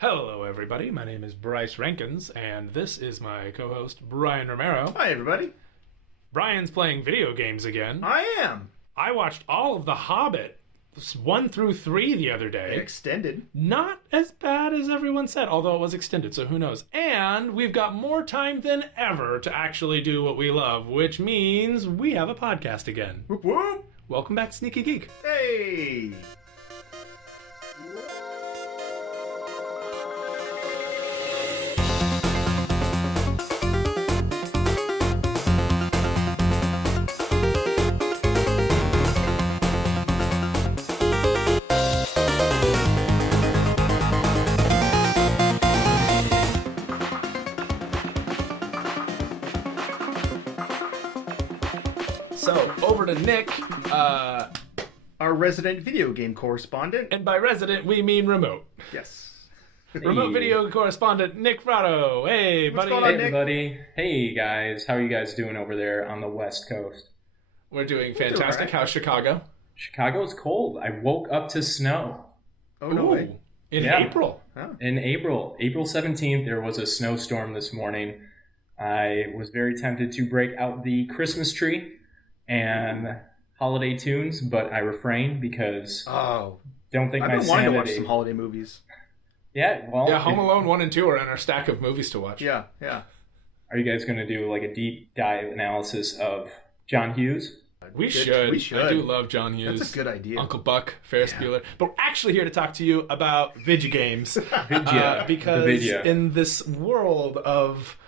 Hello, everybody. My name is Bryce Rankins, and this is my co-host, Brian Romero. Hi, everybody. Brian's playing video games again. I am. I watched all of The Hobbit, 1 through 3 the other day. Extended. Not as bad as everyone said, although it was extended, so who knows. And we've got more time than ever to actually do what we love, which means we have a podcast again. Whoop whoop. Welcome back, Sneaky Geek. Hey. So, over to Nick, Our resident video game correspondent. and by resident, we mean remote. Yes. Remote video correspondent Nick Fratto. Hey, What's buddy. going on, Hey Nick? everybody. Hey guys, how are you guys doing over there on the West Coast? We're doing doing fantastic. alright. How's Chicago? Chicago's cold. I woke up to snow. Oh, no way. In Yeah. April. Huh. In April 17th, there was a snowstorm this morning. I was very tempted to break out the Christmas tree and holiday tunes, but I refrained because Oh. don't think I've my been wanting to watch sanity... some holiday movies. Yeah, well, Yeah, Home Alone 1 and 2 are in our stack of movies to watch. Yeah. are you guys going to do like a deep dive analysis of John Hughes? We should. We should. I do love John Hughes. That's a good idea. Uncle Buck, Ferris Bueller. But we're actually here to talk to you about video games. Vidya. Because The Vidya. in this world of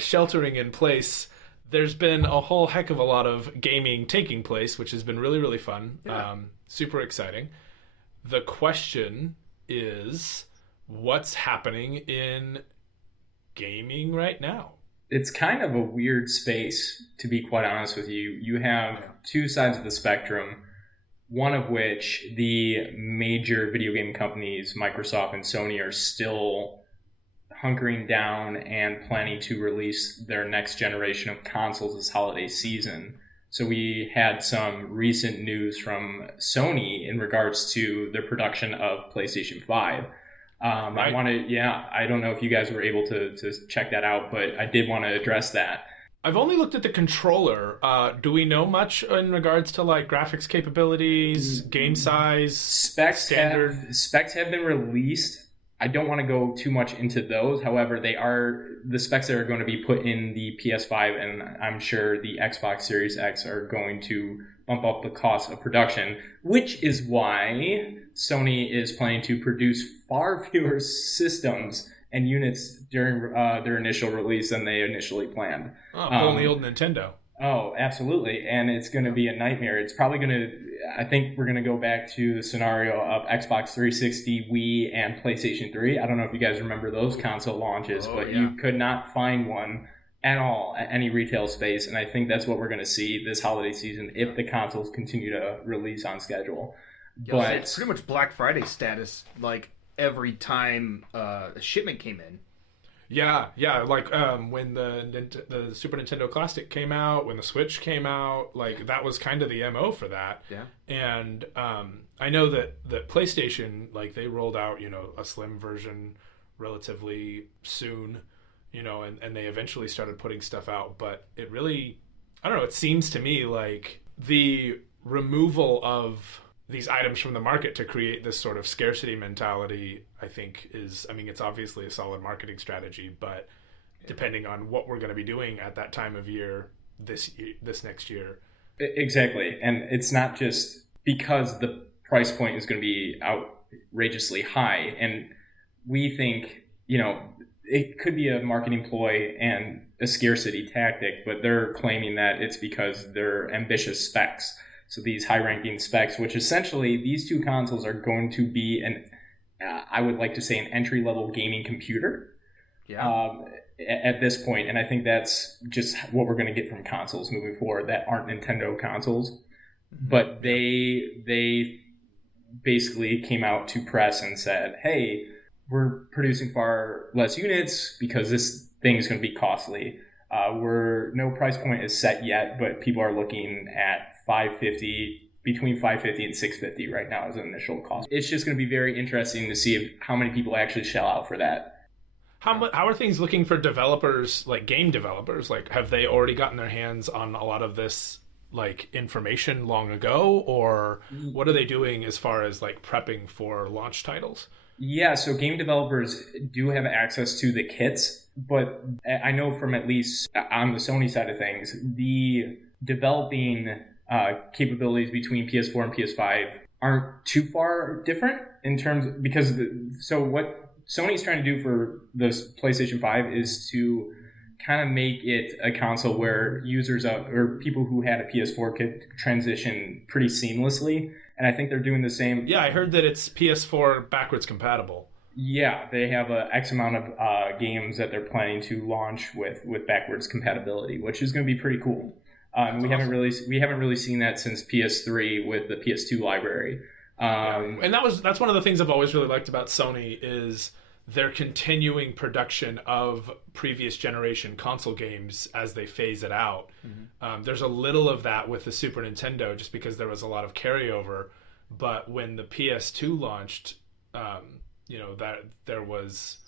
sheltering in place, there's been a whole heck of a lot of gaming taking place, which has been really, really fun. Yeah. Super exciting. The question is, what's happening in gaming right now? It's kind of a weird space, to be quite honest with you. You have two sides of the spectrum, one of which the major video game companies, Microsoft and Sony, are still hunkering down and planning to release their next generation of consoles this holiday season. So we had some recent news from Sony in regards to the production of PlayStation 5. Right. I don't know if you guys were able to check that out, but I did want to address that. I've only looked at the controller. Do we know much in regards to like graphics capabilities, game size, Specs have been released. I don't want to go too much into those. However, they are the specs that are going to be put in the PS5, and I'm sure the Xbox Series X are going to bump up the cost of production, which is why Sony is planning to produce far fewer systems and units during their initial release than they initially planned. Oh, pulling the old Nintendo. Oh, absolutely. And it's going to be a nightmare. It's probably going to, I think we're going to go back to the scenario of Xbox 360, Wii, and PlayStation 3. I don't know if you guys remember those console launches, but yeah. you could not find one at all at any retail space. And I think that's what we're going to see this holiday season if the consoles continue to release on schedule. Yeah, it's pretty much Black Friday status, like every time a shipment came in. Yeah. Like when the Super Nintendo Classic came out, when the Switch came out, like that was kind of the MO for that. Yeah. And I know that PlayStation, like they rolled out, a slim version relatively soon, and they eventually started putting stuff out. But it really, I don't know, it seems to me like the removal of these items from the market to create this sort of scarcity mentality, I think it's obviously a solid marketing strategy, but depending on what we're going to be doing at that time of year, this next year. Exactly. And it's not just because the price point is going to be outrageously high. And we think, it could be a marketing ploy and a scarcity tactic, but they're claiming that it's because they're ambitious specs. So these high-ranking specs, which essentially these two consoles are going to be I would like to say an entry-level gaming computer. Yeah. At this point, and I think that's just what we're going to get from consoles moving forward that aren't Nintendo consoles. But they basically came out to press and said, hey, we're producing far less units because this thing is going to be costly. No price point is set yet, but people are looking at $550 between $550 and $650 right now as an initial cost. It's just going to be very interesting to see how many people actually shell out for that. How are things looking for developers, like game developers? Like, have they already gotten their hands on a lot of this like information long ago, or what are they doing as far as like prepping for launch titles? Yeah, so game developers do have access to the kits, but I know from at least on the Sony side of things, the developing capabilities between PS4 and PS5 aren't too far different in terms so what Sony's trying to do for the PlayStation 5 is to kind of make it a console where users or people who had a PS4 could transition pretty seamlessly. And I think they're doing the same. Yeah, I heard that it's PS4 backwards compatible. Yeah, they have a X amount of games that they're planning to launch with backwards compatibility, which is going to be pretty cool. We haven't really seen that since PS3 with the PS2 library. And that's one of the things I've always really liked about Sony is their continuing production of previous generation console games as they phase it out. Mm-hmm. There's a little of that with the Super Nintendo just because there was a lot of carryover, but when the PS2 launched, that there was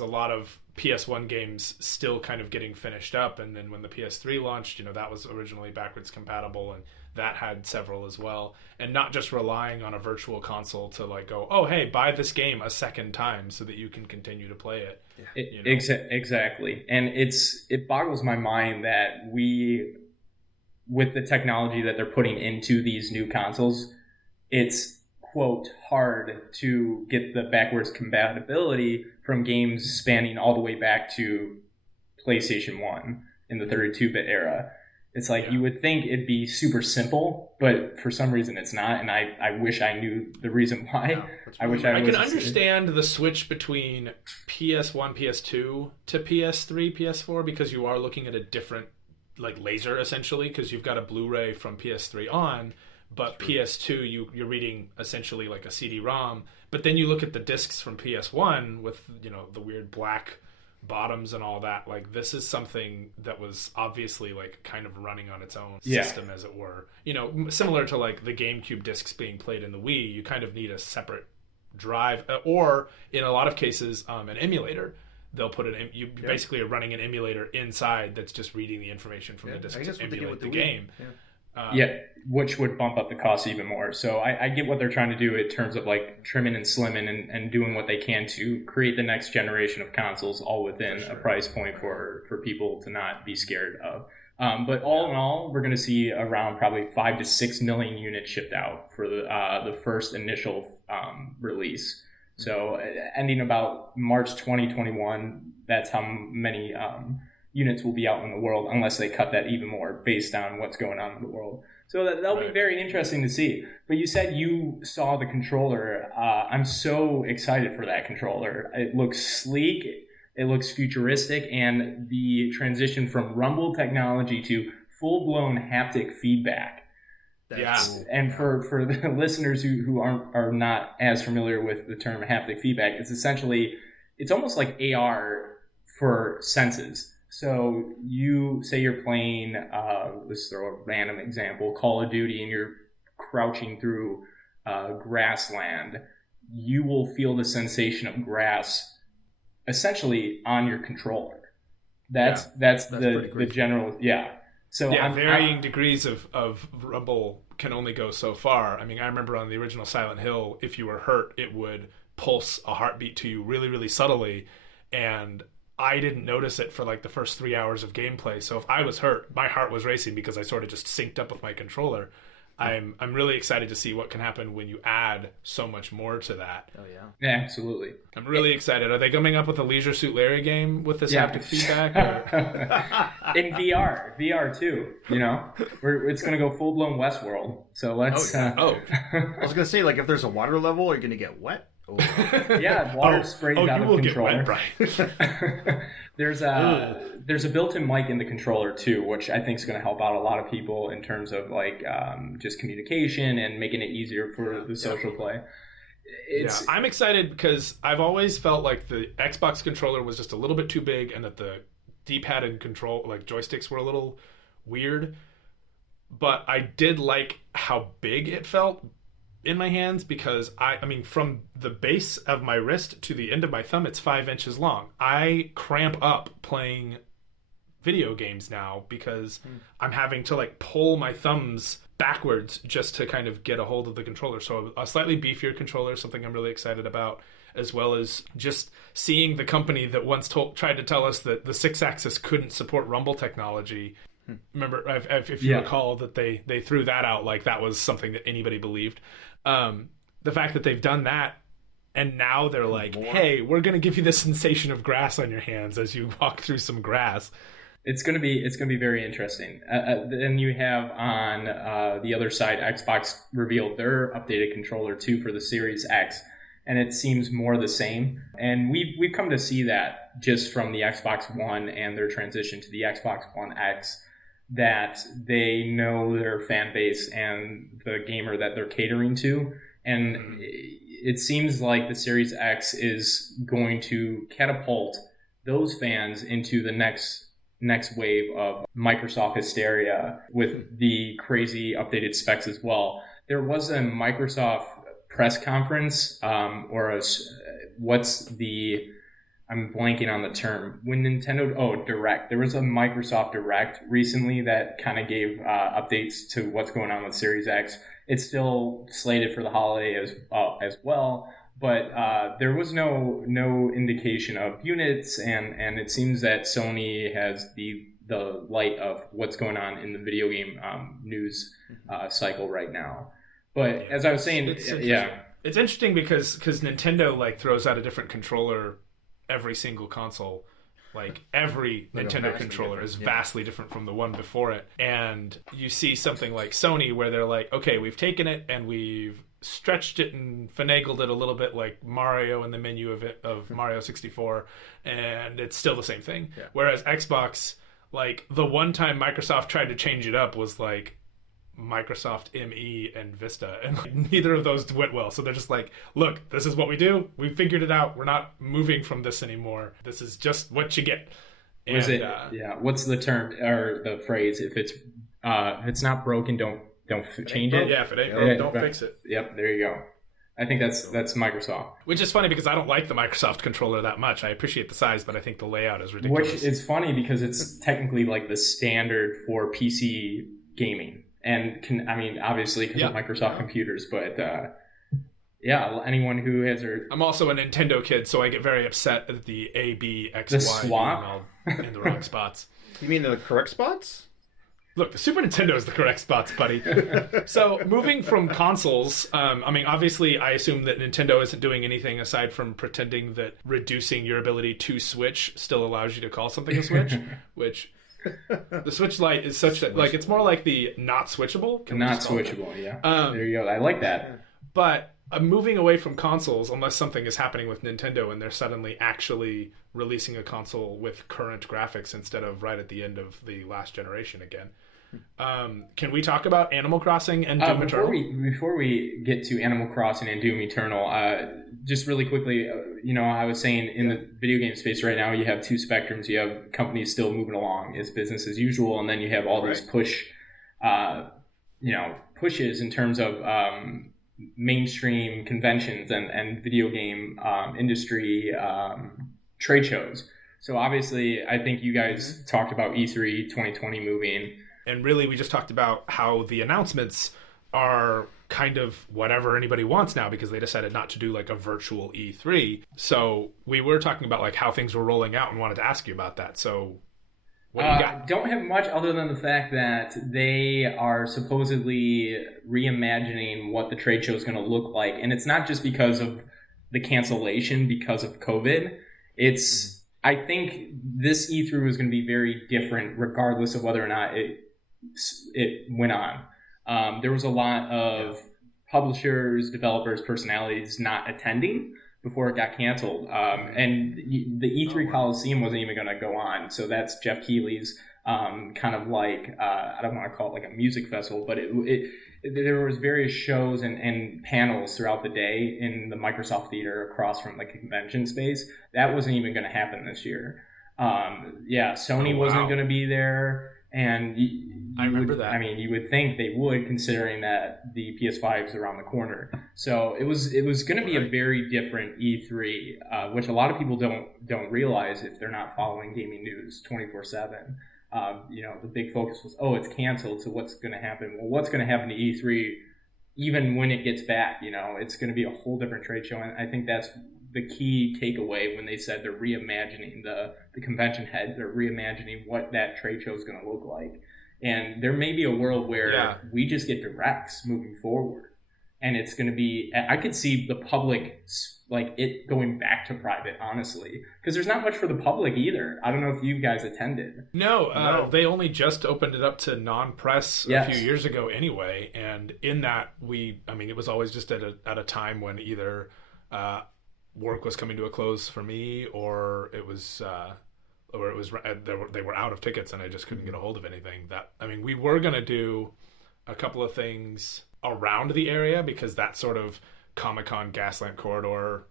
a lot of PS1 games still kind of getting finished up, and then when the PS3 launched, that was originally backwards compatible, and that had several as well, and not just relying on a virtual console to like go, oh hey, buy this game a second time so that you can continue to play it. Exactly, and it boggles my mind that with the technology that they're putting into these new consoles, it's quote hard to get the backwards compatibility from games spanning all the way back to PlayStation 1 in the 32-bit era. It's like you would think it'd be super simple, but for some reason it's not, and I wish I knew the reason why. Yeah, I can understand the switch between PS1, PS2 to PS3, PS4 because you are looking at a different like laser essentially because you've got a Blu-ray from PS3 on, but PS2 you're reading essentially like a CD-ROM. But then you look at the discs from PS1 with the weird black bottoms and all that. Like this is something that was obviously like kind of running on its own system, as it were. Similar to like the GameCube discs being played in the Wii. You kind of need a separate drive, or in a lot of cases, an emulator. They'll put it in. You basically are running an emulator inside that's just reading the information from the disc to emulate the game. Which would bump up the cost even more. So I get what they're trying to do in terms of like trimming and slimming and doing what they can to create the next generation of consoles all within a price point for people to not be scared of. But all in all, we're going to see around probably 5 to 6 million units shipped out for the first initial release. So ending about March 2021, that's how many units will be out in the world, unless they cut that even more based on what's going on in the world. So that'll be very interesting to see. But you said you saw the controller. I'm so excited for that controller. It looks sleek, it looks futuristic, and the transition from rumble technology to full-blown haptic feedback. And for the listeners who are not as familiar with the term haptic feedback, it's almost like AR for senses. So you say you're playing, let's throw a random example, Call of Duty, and you're crouching through grassland. You will feel the sensation of grass essentially on your controller. That's the general, So varying degrees of rumble can only go so far. I mean, I remember on the original Silent Hill, if you were hurt, it would pulse a heartbeat to you really, really subtly, and I didn't notice it for like the first 3 hours of gameplay. So if I was hurt, my heart was racing because I sort of just synced up with my controller. I'm really excited to see what can happen when you add so much more to that. Oh yeah. Yeah, absolutely. I'm really excited. Are they coming up with a Leisure Suit Larry game with this haptic feedback? In VR too. It's going to go full blown Westworld. So let's. I was going to say, like, if there's a water level, are you going to get wet? Water sprays out of the controller. Get wet, right? There's a built-in mic in the controller too, which I think is going to help out a lot of people in terms of like just communication and making it easier for the social play. I'm excited because I've always felt like the Xbox controller was just a little bit too big, and that the D-pad and control like joysticks were a little weird. but I did like how big it felt in my hands, because I mean, from the base of my wrist to the end of my thumb, it's 5 inches long. I cramp up playing video games now because I'm having to like pull my thumbs backwards just to kind of get a hold of the controller. So a slightly beefier controller is something I'm really excited about, as well as just seeing the company that once tried to tell us that the 6-axis couldn't support rumble technology. Remember, if you recall, that they threw that out like that was something that anybody believed. The fact that they've done that, and now they're like, hey, we're going to give you the sensation of grass on your hands as you walk through some grass. It's gonna be very interesting. Then you have on the other side, Xbox revealed their updated controller too for the Series X, and it seems more the same. And we've come to see that just from the Xbox One and their transition to the Xbox One X, that they know their fan base and the gamer that they're catering to. And it seems like the Series X is going to catapult those fans into the next wave of Microsoft hysteria with the crazy updated specs as well. There was a Microsoft press conference, I'm blanking on the term. When Nintendo, Direct. There was a Microsoft Direct recently that kind of gave updates to what's going on with Series X. It's still slated for the holiday as well, but there was no indication of units, and it seems that Sony has the light of what's going on in the video game news cycle right now. But as I was saying, it's interesting because Nintendo like throws out a different controller every single console. Like every Nintendo controller is vastly different from the one before it. And you see something like Sony where they're like, okay, we've taken it and we've stretched it and finagled it a little bit like Mario in the menu of Mario 64, and it's still the same thing. Yeah. Whereas Xbox, like the one time Microsoft tried to change it up was like Microsoft ME and Vista, and like, neither of those went well. So they're just like, look, this is what we do. We figured it out. We're not moving from this anymore. This is just what you get. And, what's the term or the phrase? If it's not broken, don't change it. Yeah, if it ain't broken, don't fix it. Yep, there you go. I think that's Microsoft. Which is funny because I don't like the Microsoft controller that much. I appreciate the size, but I think the layout is ridiculous. Which is funny because it's technically like the standard for PC gaming. And obviously because of Microsoft computers, but anyone who has I'm also a Nintendo kid, so I get very upset at the A, B, X, Y swap in the wrong spots. You mean the correct spots? Look, the Super Nintendo is the correct spots, buddy. So moving from consoles, obviously I assume that Nintendo isn't doing anything aside from pretending that reducing your ability to switch still allows you to call something a Switch, which... The Switch Lite is such that like it's more like the not switchable. Yeah. There you go. I like that. But moving away from consoles, unless something is happening with Nintendo and they're suddenly actually releasing a console with current graphics instead of right at the end of the last generation again. Can we talk about Animal Crossing and Doom Eternal? Before we get to Animal Crossing and Doom Eternal, just really quickly, I was saying in the video game space right now, you have two spectrums. You have companies still moving along. It's business as usual. And then you have all these pushes in terms of mainstream conventions and video game industry trade shows. So obviously, I think you guys talked about E3 2020 moving. And really, we just talked about how the announcements are kind of whatever anybody wants now because they decided not to do like a virtual E3. So we were talking about like how things were rolling out and wanted to ask you about that. So what do you got? Don't have much other than the fact that they are supposedly reimagining what the trade show is going to look like. And it's not just because of the cancellation because of COVID. It's, I think this E3 was going to be very different regardless of whether or not it went on. There was a lot of publishers, developers, personalities not attending before it got canceled. And the E3 Coliseum wasn't even going to go on. So that's Jeff Keighley's kind of like, I don't want to call it like a music festival, but there was various shows and panels throughout the day in the Microsoft Theater across from the convention space. That wasn't even going to happen this year. Sony wasn't going to be there. And I remember that. I mean, you would think they would, considering that the PS5 is around the corner. So it was going to be a very different E3, which a lot of people don't realize if they're not following gaming news 24/7. The big focus was, it's canceled. So what's going to happen? Well, what's going to happen to E3? Even when it gets back, it's going to be a whole different trade show. And I think that's the key takeaway when they said they're reimagining the convention head. They're reimagining what that trade show is going to look like. And there may be a world where we just get directs moving forward. And it's going to be, I could see the public, like it going back to private, honestly, because there's not much for the public either. I don't know if you guys attended. No, they only just opened it up to non-press a few years ago anyway. And in that, it was always just at a time when either work was coming to a close for me, or it was they were out of tickets and I just couldn't get a hold of anything. We were going to do a couple of things around the area because that sort of Comic-Con Gaslamp corridor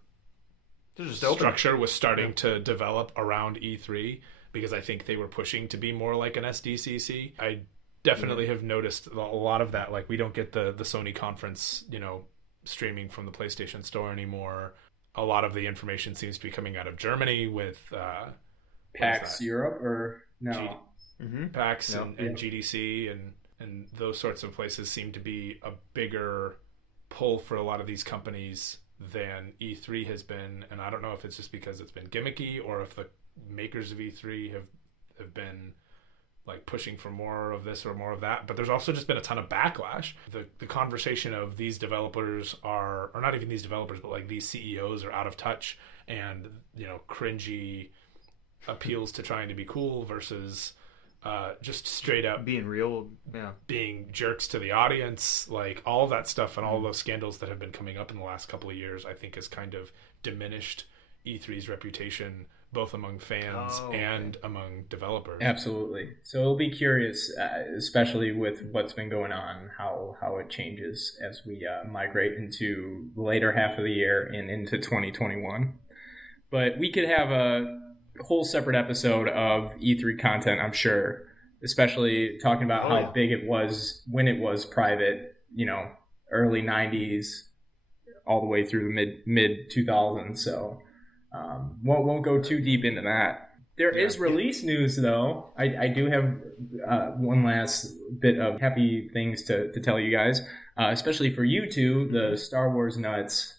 structure was starting to develop around E3 because I think they were pushing to be more like an SDCC. I definitely have noticed a lot of that. Like we don't get the Sony conference, streaming from the PlayStation Store anymore. A lot of the information seems to be coming out of Germany with PAX Europe or no? PAX and GDC and those sorts of places seem to be a bigger pull for a lot of these companies than E3 has been. And I don't know if it's just because it's been gimmicky or if the makers of E3 have been like pushing for more of this or more of that. But there's also just been a ton of backlash. The conversation of these developers or not even these developers, but like these CEOs are out of touch and, cringy appeals to trying to be cool versus just straight up being real, being jerks to the audience, like all that stuff and all those scandals that have been coming up in the last couple of years, I think has kind of diminished E3's reputation both among fans and among developers. Absolutely. So it'll be curious, especially with what's been going on, how it changes as we migrate into the later half of the year and into 2021. But we could have a whole separate episode of E3 content, I'm sure, especially talking about how big it was when it was private, early 90s all the way through the mid 2000s. So won't go too deep into that. There is release news, though. I do have one last bit of happy things to tell you guys, especially for you two, the Star Wars nuts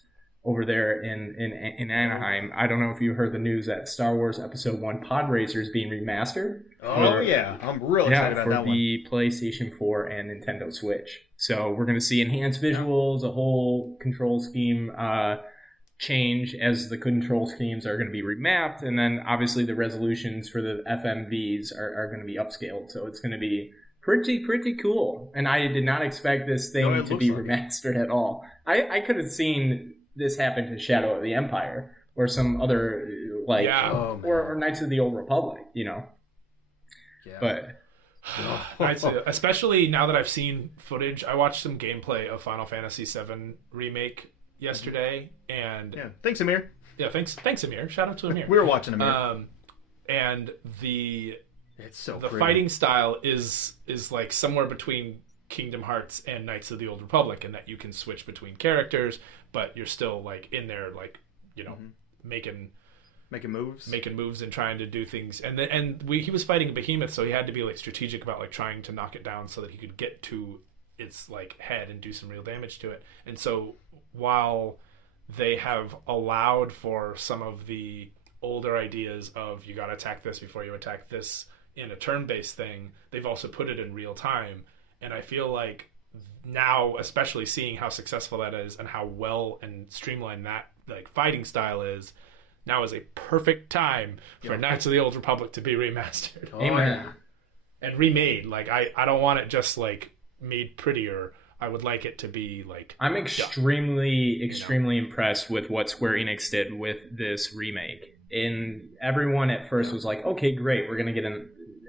over there in Anaheim. I don't know if you heard the news that Star Wars Episode 1 Pod Racer is being remastered. I'm real excited about that one. For the PlayStation 4 and Nintendo Switch. So we're going to see enhanced visuals, a whole control scheme change as the control schemes are going to be remapped, and then obviously the resolutions for the FMVs are going to be upscaled. So it's going to be pretty cool. And I did not expect this thing to be remastered at all. I could have seen this happen to Shadow of the Empire or some other or Knights of the Old Republic, But especially now that I've seen footage, I watched some gameplay of Final Fantasy VII Remake yesterday, and thanks Amir. Thanks Amir. Shout out to Amir. We were watching Amir. And the pretty. fighting style is like somewhere between Kingdom Hearts and Knights of the Old Republic, in that you can switch between characters, but you're still like in there, like making moves and trying to do things. And he was fighting a behemoth, so he had to be like strategic about like trying to knock it down so that he could get to its like head and do some real damage to it. And so while they have allowed for some of the older ideas of you got to attack this before you attack this in a turn-based thing, they've also put it in real time. And I feel like now, especially seeing how successful that is and how well and streamlined that like fighting style is, now is a perfect time for Knights of the Old Republic to be remastered. Amen. And remade. Like I don't want it just like made prettier. I would like it to be like... I'm extremely impressed with what Square Enix did with this remake. And everyone at first was like, okay, great, we're going to get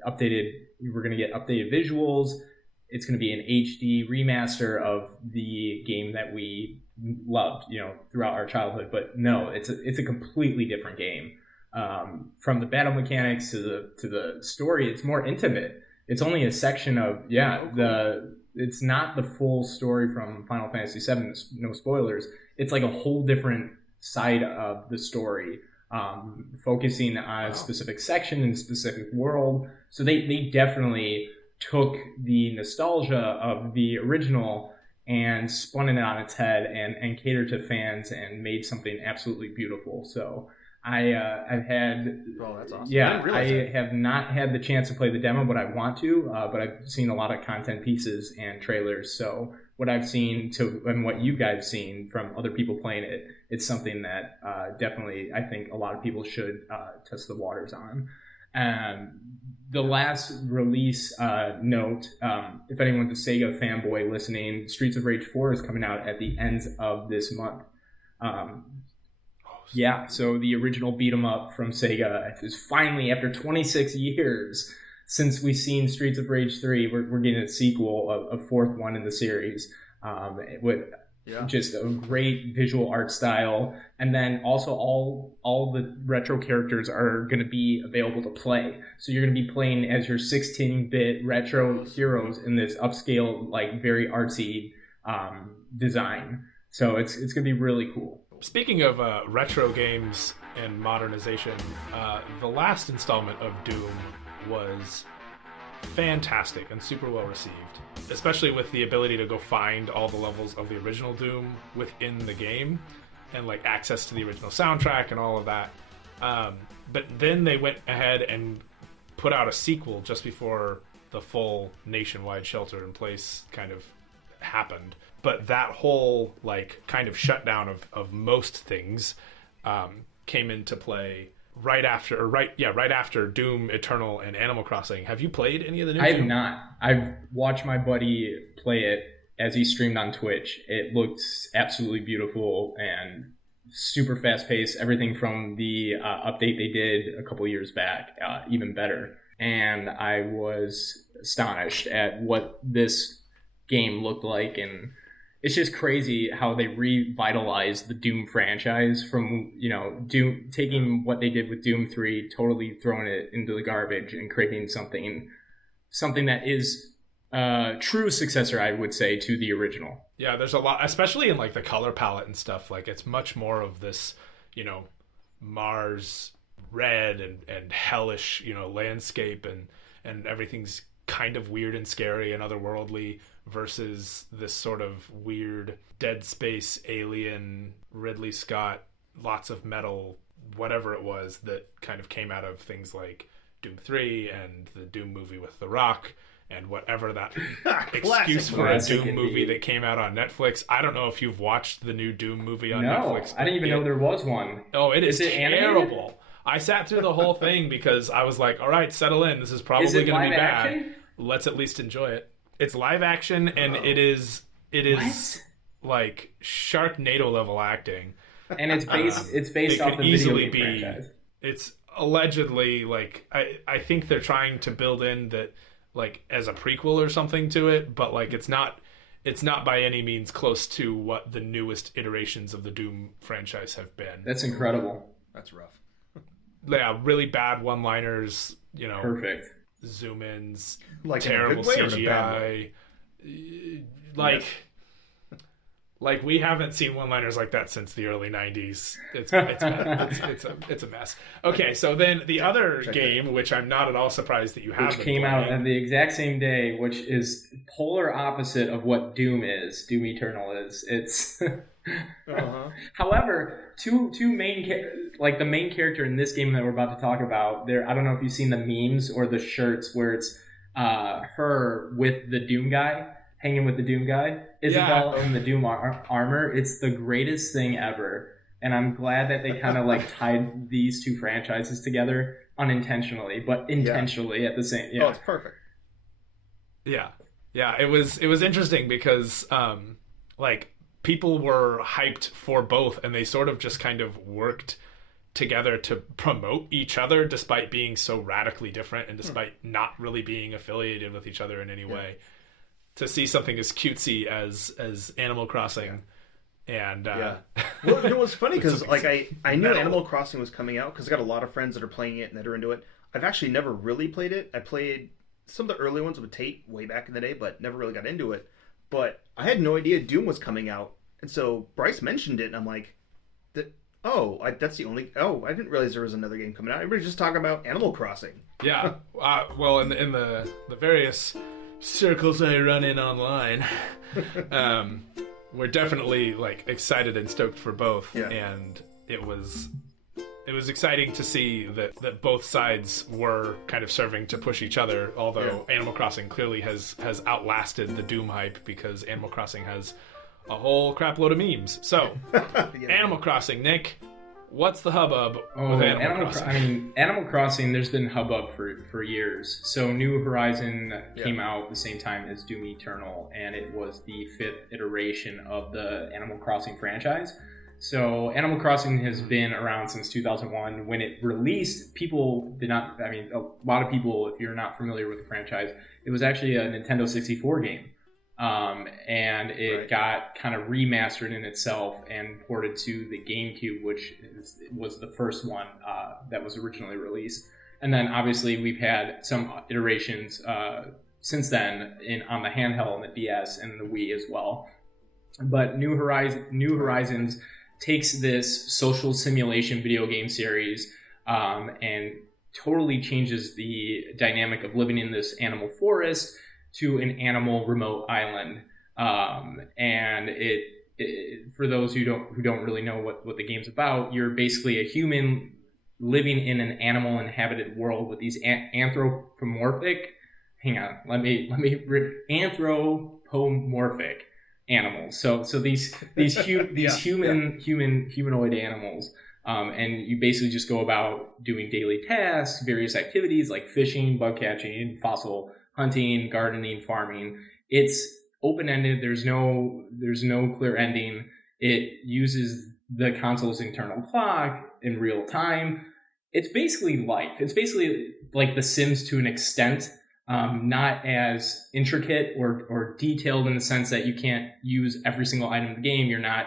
updated visuals. It's going to be an HD remaster of the game that we loved, throughout our childhood. But no, it's a completely different game. From the battle mechanics to the story, it's more intimate. It's only a section of it's not the full story from Final Fantasy VII. No spoilers. It's like a whole different side of the story, focusing on a specific section and a specific world. So they definitely took the nostalgia of the original and spun it on its head and catered to fans and made something absolutely beautiful. So I've had... Oh, that's awesome. Yeah, I have not had the chance to play the demo, but I want to. But I've seen a lot of content pieces and trailers. So what I've seen and what you guys seen from other people playing it, it's something that definitely I think a lot of people should test the waters on. The last release note, if anyone's a Sega fanboy listening, Streets of Rage 4 is coming out at the end of this month. Yeah, so the original beat 'em up from Sega is finally, after 26 years since we've seen Streets of Rage 3, we're getting a sequel, a fourth one in the series, with just a great visual art style. And then also all the retro characters are going to be available to play. So you're going to be playing as your 16-bit retro heroes in this upscale, like very artsy design. So it's going to be really cool. Speaking of retro games and modernization, the last installment of Doom was fantastic and super well received, especially with the ability to go find all the levels of the original Doom within the game and like access to the original soundtrack and all of that. But then they went ahead and put out a sequel just before the full nationwide shelter-in-place kind of happened. But that whole like kind of shutdown of most things came into play right after Doom Eternal and Animal Crossing. Have you played any of the new I Doom? have not. I've watched my buddy play it as he streamed on Twitch. It looked absolutely beautiful and super fast paced. Everything from the update they did a couple years back, even better. And I was astonished at what this game looked like, and it's just crazy how they revitalized the Doom franchise from, Doom, taking what they did with Doom 3, totally throwing it into the garbage and creating something that is a true successor, I would say, to the original. Yeah, there's a lot, especially in like the color palette and stuff. Like it's much more of this, Mars red and hellish, landscape and everything's kind of weird and scary and otherworldly versus this sort of weird Dead Space alien Ridley Scott, lots of metal, whatever it was that kind of came out of things like Doom 3 and the Doom movie with The Rock and whatever that excuse for a Doom movie that came out on Netflix. I don't know if you've watched the new Doom movie on Netflix. I didn't even know there was one. Oh, it is terrible. Animated? I sat through the whole thing because I was like, all right, settle in. This is probably going to be bad. Action? Let's at least enjoy it. It's live action, and it is like Sharknado level acting. And it's based off the video game franchise. It's allegedly like I think they're trying to build in that like as a prequel or something to it, but like it's not by any means close to what the newest iterations of the Doom franchise have been. That's incredible. That's rough. Yeah, really bad one-liners, Perfect. Zoom ins, like terrible CGI. Like we haven't seen one-liners like that since the early 90s. It's bad. It's a mess. Okay, so then the other game, which I'm not at all surprised that you haven't, which came out on the exact same day, which is polar opposite of what Doom is. Doom Eternal is. It's. However, two main like the main character in this game that we're about to talk about, I don't know if you've seen the memes or the shirts where it's her with the Doom guy, hanging with the Doom guy, Isabel in the Doom armor. It's the greatest thing ever, and I'm glad that they kind of like tied these two franchises together unintentionally, but intentionally at the same. Yeah. Oh, it's perfect. Yeah, it was interesting because like people were hyped for both, and they sort of just kind of worked together to promote each other despite being so radically different and despite not really being affiliated with each other in any way. To see something as cutesy as Animal Crossing and well, it was funny because like I knew Animal Crossing was coming out because I got a lot of friends that are playing it and that are into it. I've actually never really played it. I played some of the early ones with Tate way back in the day, but never really got into it. But I had no idea Doom was coming out, and so Bryce mentioned it, and I'm like, that's the only. Oh, I didn't realize there was another game coming out. Everybody's just talking about Animal Crossing. Yeah. Well, in the various circles I run in online, we're definitely like excited and stoked for both. Yeah. And it was exciting to see that both sides were kind of serving to push each other. Although Animal Crossing clearly has outlasted the Doom hype because Animal Crossing has a whole crap load of memes. So, Animal Crossing, Nick, what's the hubbub with Animal Crossing? Animal Crossing, there's been hubbub for years. So New Horizon came out at the same time as Doom Eternal, and it was the 5th iteration of the Animal Crossing franchise. So Animal Crossing has been around since 2001. When it released, people did not, a lot of people, if you're not familiar with the franchise, it was actually a Nintendo 64 game. And it got kind of remastered in itself and ported to the GameCube, which was the first one that was originally released. And then obviously we've had some iterations since then on the handheld and the DS and the Wii as well. But New Horizons takes this social simulation video game series and totally changes the dynamic of living in this animal forest to an animal remote island. And it for those who don't really know what the game's about, you're basically a human living in an animal inhabited world with these anthropomorphic animals. So these humanoid animals. And you basically just go about doing daily tasks, various activities like fishing, bug catching, fossil hunting, gardening, farming. It's open-ended. There's no clear ending. It uses the console's internal clock in real time. It's basically life. It's basically like The Sims to an extent, not as intricate or detailed in the sense that you can't use every single item in the game. You're not,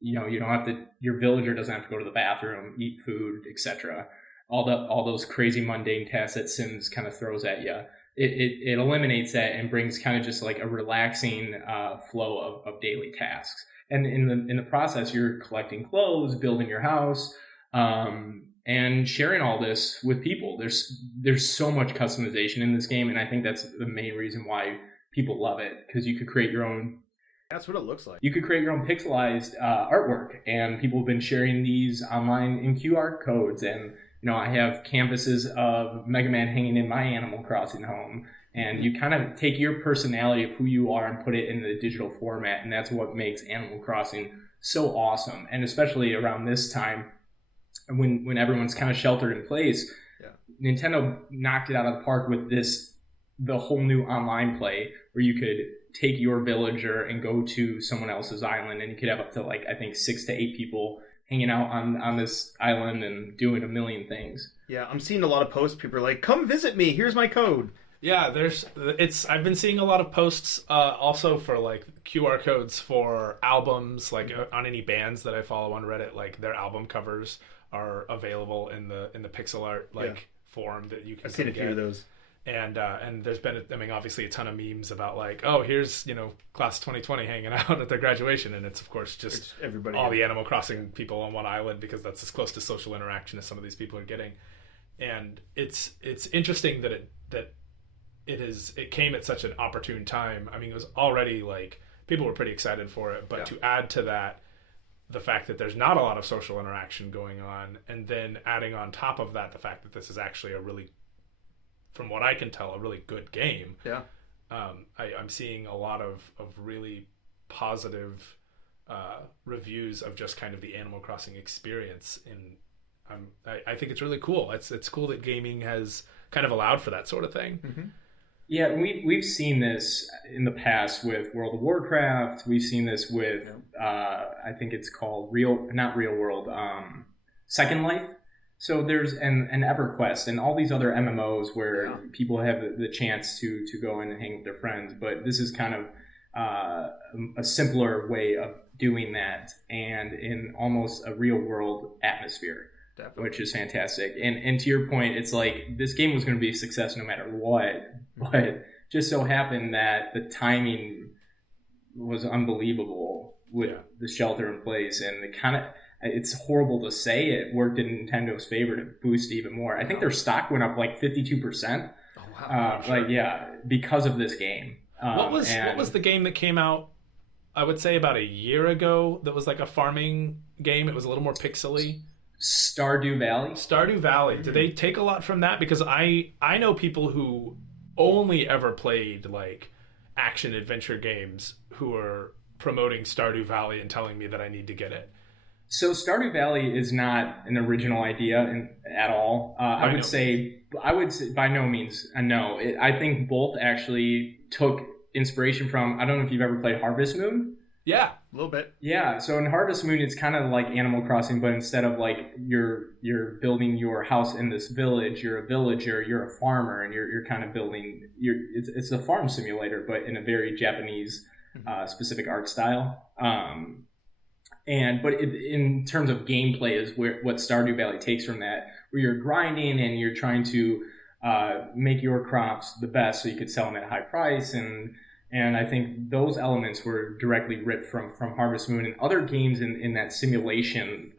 you don't have to, your villager doesn't have to go to the bathroom, eat food, etc. All those crazy mundane tasks that Sims kind of throws at you. It eliminates that and brings kind of just like a relaxing flow of daily tasks. And in the process, you're collecting clothes, building your house, and sharing all this with people. There's so much customization in this game, and I think that's the main reason why people love it, because you could create your own. That's what it looks like. You could create your own pixelized artwork, and people have been sharing these online in QR codes. And I have canvases of Mega Man hanging in my Animal Crossing home, and you kind of take your personality of who you are and put it in the digital format, and that's what makes Animal Crossing so awesome. And especially around this time, when everyone's kind of sheltered in place, Nintendo knocked it out of the park with the whole new online play where you could take your villager and go to someone else's island, and you could have up to I think 6 to 8 people hanging out on this island and doing a million things. Yeah, I'm seeing a lot of posts. People are like, "Come visit me. Here's my code." Yeah, I've been seeing a lot of posts also for QR codes for albums, on any bands that I follow on Reddit, their album covers are available in the pixel art form that you can. I've seen a few of those. And there's been, obviously a ton of memes about here's, class of 2020 hanging out at their graduation. And it's, of course, just everybody, all the Animal Crossing people on one island, because that's as close to social interaction as some of these people are getting. And it's interesting that it came at such an opportune time. It was already people were pretty excited for it, but to add to that, the fact that there's not a lot of social interaction going on, and then adding on top of that, the fact that this is actually from what I can tell, a really good game. Yeah. I'm seeing a lot of really positive reviews of just kind of the Animal Crossing experience. And I think it's really cool. It's cool that gaming has kind of allowed for that sort of thing. Mm-hmm. Yeah, we've seen this in the past with World of Warcraft. We've seen this with, I think it's called Second Life. So there's an EverQuest and all these other MMOs where people have the chance to go in and hang with their friends. But this is kind of a simpler way of doing that, and in almost a real world atmosphere. Definitely. which is fantastic. And to your point, it's like this game was going to be a success no matter what, but just so happened that the timing was unbelievable with the shelter in place, and it's horrible to say it worked in Nintendo's favor to boost even more. I think their stock went up like 52%. Oh wow! Sure. Because of this game. What was the game that came out? I would say about a year ago. That was like a farming game. It was a little more pixely. Stardew Valley. Stardew Valley. Did they take a lot from that? Because I know people who only ever played like action adventure games who are promoting Stardew Valley and telling me that I need to get it. So Stardew Valley is not an original idea at all. I would say by no means no. I think both actually took inspiration from. I don't know if you've ever played Harvest Moon. Yeah, a little bit. Yeah, so in Harvest Moon, it's kind of like Animal Crossing, but instead of like you're building your house in this village, you're a villager, you're a farmer, and you're kind of building. It's a farm simulator, but in a very Japanese specific art style. In terms of gameplay is what Stardew Valley takes from that, where you're grinding and you're trying to make your crops the best so you could sell them at a high price, and I think those elements were directly ripped from Harvest Moon and other games in that simulation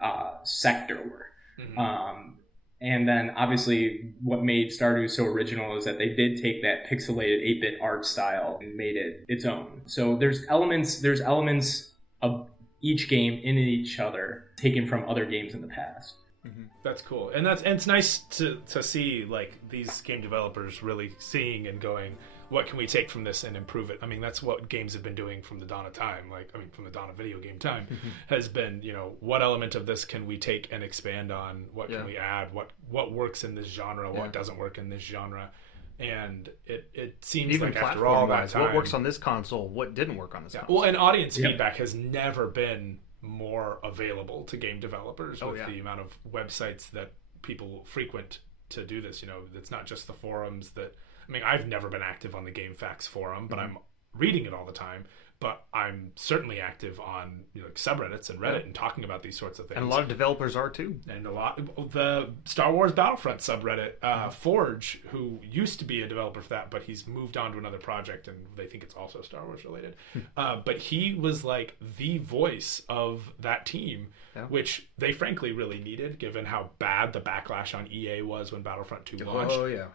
sector. Mm-hmm. And then obviously what made Stardew so original is that they did take that pixelated 8-bit art style and made it its own. So there's elements of each game in each other taken from other games in the past. Mm-hmm. That's cool. And it's nice to see like these game developers really seeing and going, what can we take from this and improve it? I mean, that's what games have been doing from the dawn of time. From the dawn of video game time has been, what element of this can we take and expand on? What can we add? What works in this genre? What doesn't work in this genre? And it seems even like after all that time, what works on this console, what didn't work on this console. Well, and audience feedback has never been more available to game developers with the amount of websites that people frequent to do this. It's not just the forums that. I mean, I've never been active on the GameFAQs forum, but I'm reading it all the time. But I'm certainly active on subreddits and Reddit and talking about these sorts of things. And a lot of developers are too. And the Star Wars Battlefront subreddit, Forge, who used to be a developer for that, but he's moved on to another project, and they think it's also Star Wars related. But he was like the voice of that team, which they frankly really needed, given how bad the backlash on EA was when Battlefront 2 launched. Oh yeah.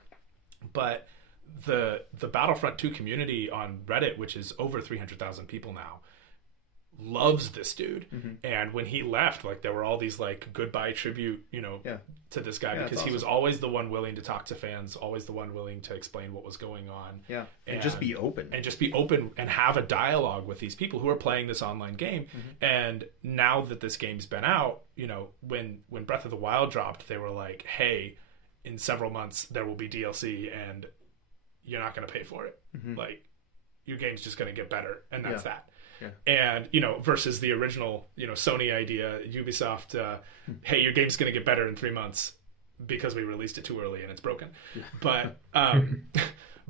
But the Battlefront 2 community on Reddit, which is over 300,000 people now, loves this dude. And when he left, like there were all these like goodbye tribute, to this guy because he was always the one willing to talk to fans, always the one willing to explain what was going on. Yeah. And just be open. And have a dialogue with these people who are playing this online game. And now that this game's been out, when Breath of the Wild dropped, they were like, hey, in several months there will be DLC and you're not going to pay for it. Like your game's just going to get better, and that's that. And versus the original Sony idea, Ubisoft, hey, your game's going to get better in 3 months because we released it too early and it's broken. But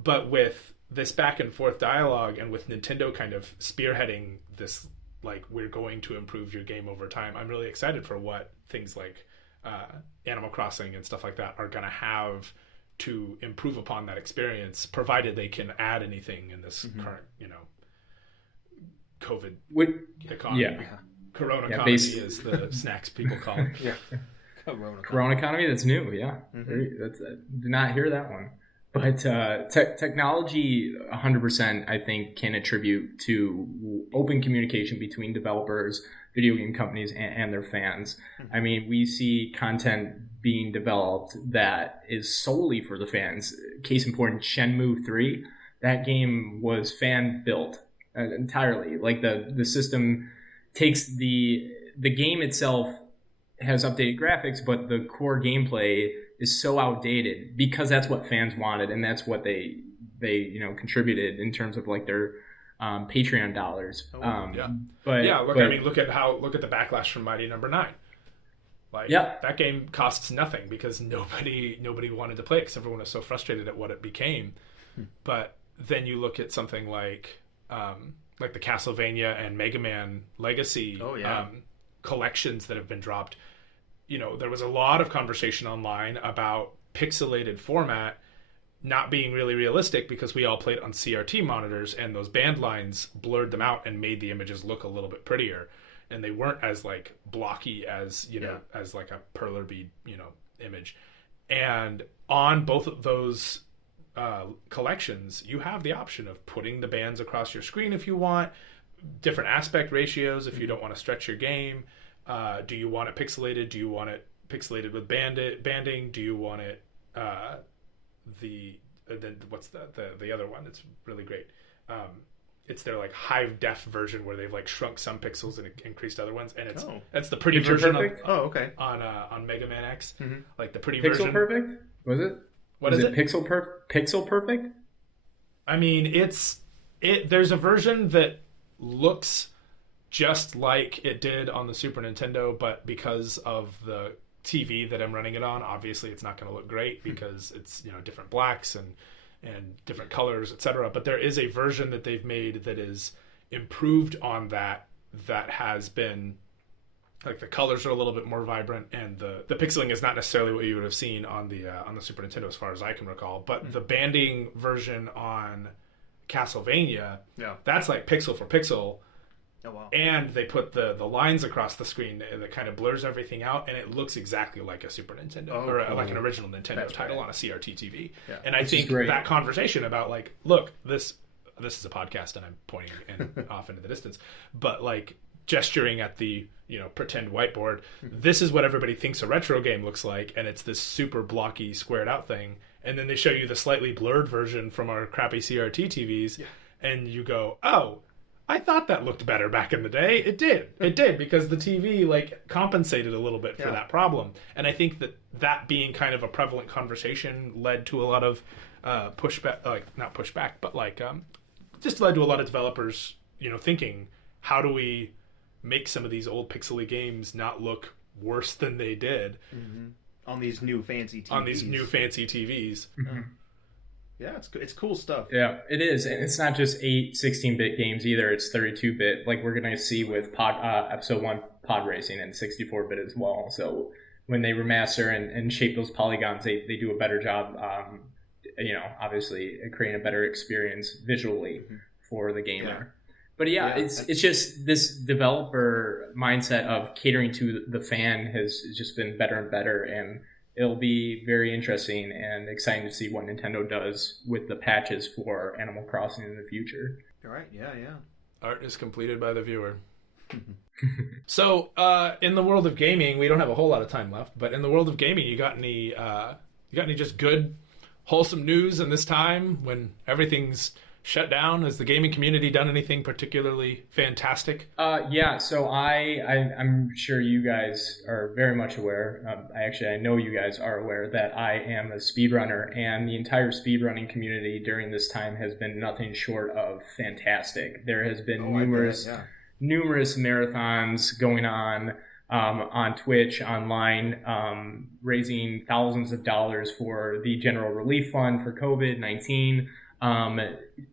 but with this back and forth dialogue, and with Nintendo kind of spearheading this, like, we're going to improve your game over time, I'm really excited for what things like Animal Crossing and stuff like that are going to have to improve upon that experience, provided they can add anything in this current, COVID economy. Corona economy is the snacks people call it. Corona economy, that's new, That's, did not hear that one. But technology, 100%, I think, can attribute to open communication between developers, video game companies, and their fans. I mean, we see content being developed that is solely for the fans. Case in point, Shenmue 3, that game was fan-built entirely. Like, the system takes the game itself has updated graphics, but the core gameplay is so outdated because that's what fans wanted, and that's what they contributed in terms of like their Patreon dollars. Look at the backlash from Mighty Number 9. Like that game costs nothing because nobody wanted to play it because everyone was so frustrated at what it became. But then you look at something like the Castlevania and Mega Man Legacy collections that have been dropped. there was a lot of conversation online about pixelated format not being really realistic because we all played on CRT monitors, and those band lines blurred them out and made the images look a little bit prettier, and they weren't as like blocky as as like a perler bead image. And on both of those collections, you have the option of putting the bands across your screen if you want, different aspect ratios if you don't want to stretch your game. Do you want it pixelated? Do you want it pixelated with banding? Do you want it what's the other one that's really great? It's their like high def version where they've like shrunk some pixels and increased other ones, and that's the pretty Picture version perfect? on Mega Man X, like the pretty Pixel version. perfect? Was it? What is it? Pixel perfect? I mean, there's a version that looks just like it did on the Super Nintendo, but because of the TV that I'm running it on, obviously it's not going to look great because it's different blacks and different colors, etc. But there is a version that they've made that is improved on that has been like the colors are a little bit more vibrant, and the pixeling is not necessarily what you would have seen on the Super Nintendo as far as I can recall. But the banding version on Castlevania, that's like pixel for pixel. Oh, wow. And they put the lines across the screen that kind of blurs everything out, and it looks exactly like a Super Nintendo like an original Nintendo title on a CRT TV. Yeah. And I think that conversation about like, look, this is a podcast, and I'm pointing off into the distance, but like gesturing at the pretend whiteboard, this is what everybody thinks a retro game looks like, and it's this super blocky squared out thing, and then they show you the slightly blurred version from our crappy CRT TVs, and you go, oh, I thought that looked better back in the day. It did because the TV like compensated a little bit for that problem. And I think that being kind of a prevalent conversation led to a lot of pushback, like not pushback, but like just led to a lot of developers, thinking, how do we make some of these old pixely games not look worse than they did on these new fancy TVs. Yeah, it's cool stuff. Yeah, it is. And it's not just 16-bit games either. It's 32-bit, like we're going to see with Episode 1 Pod Racing, and 64-bit as well. So when they remaster and shape those polygons, they do a better job, obviously creating a better experience visually for the gamer. Yeah. But it's just this developer mindset of catering to the fan has just been better and better, and it'll be very interesting and exciting to see what Nintendo does with the patches for Animal Crossing in the future. All right, yeah. Art is completed by the viewer. So, in the world of gaming, we don't have a whole lot of time left, but in the world of gaming, you got any just good, wholesome news in this time when everything's shut down? Has the gaming community done anything particularly fantastic? So I'm sure you guys are very much aware. I know you guys are aware that I am a speedrunner, and the entire speedrunning community during this time has been nothing short of fantastic. There has been numerous marathons going on Twitch, online, raising thousands of dollars for the General Relief Fund for COVID-19.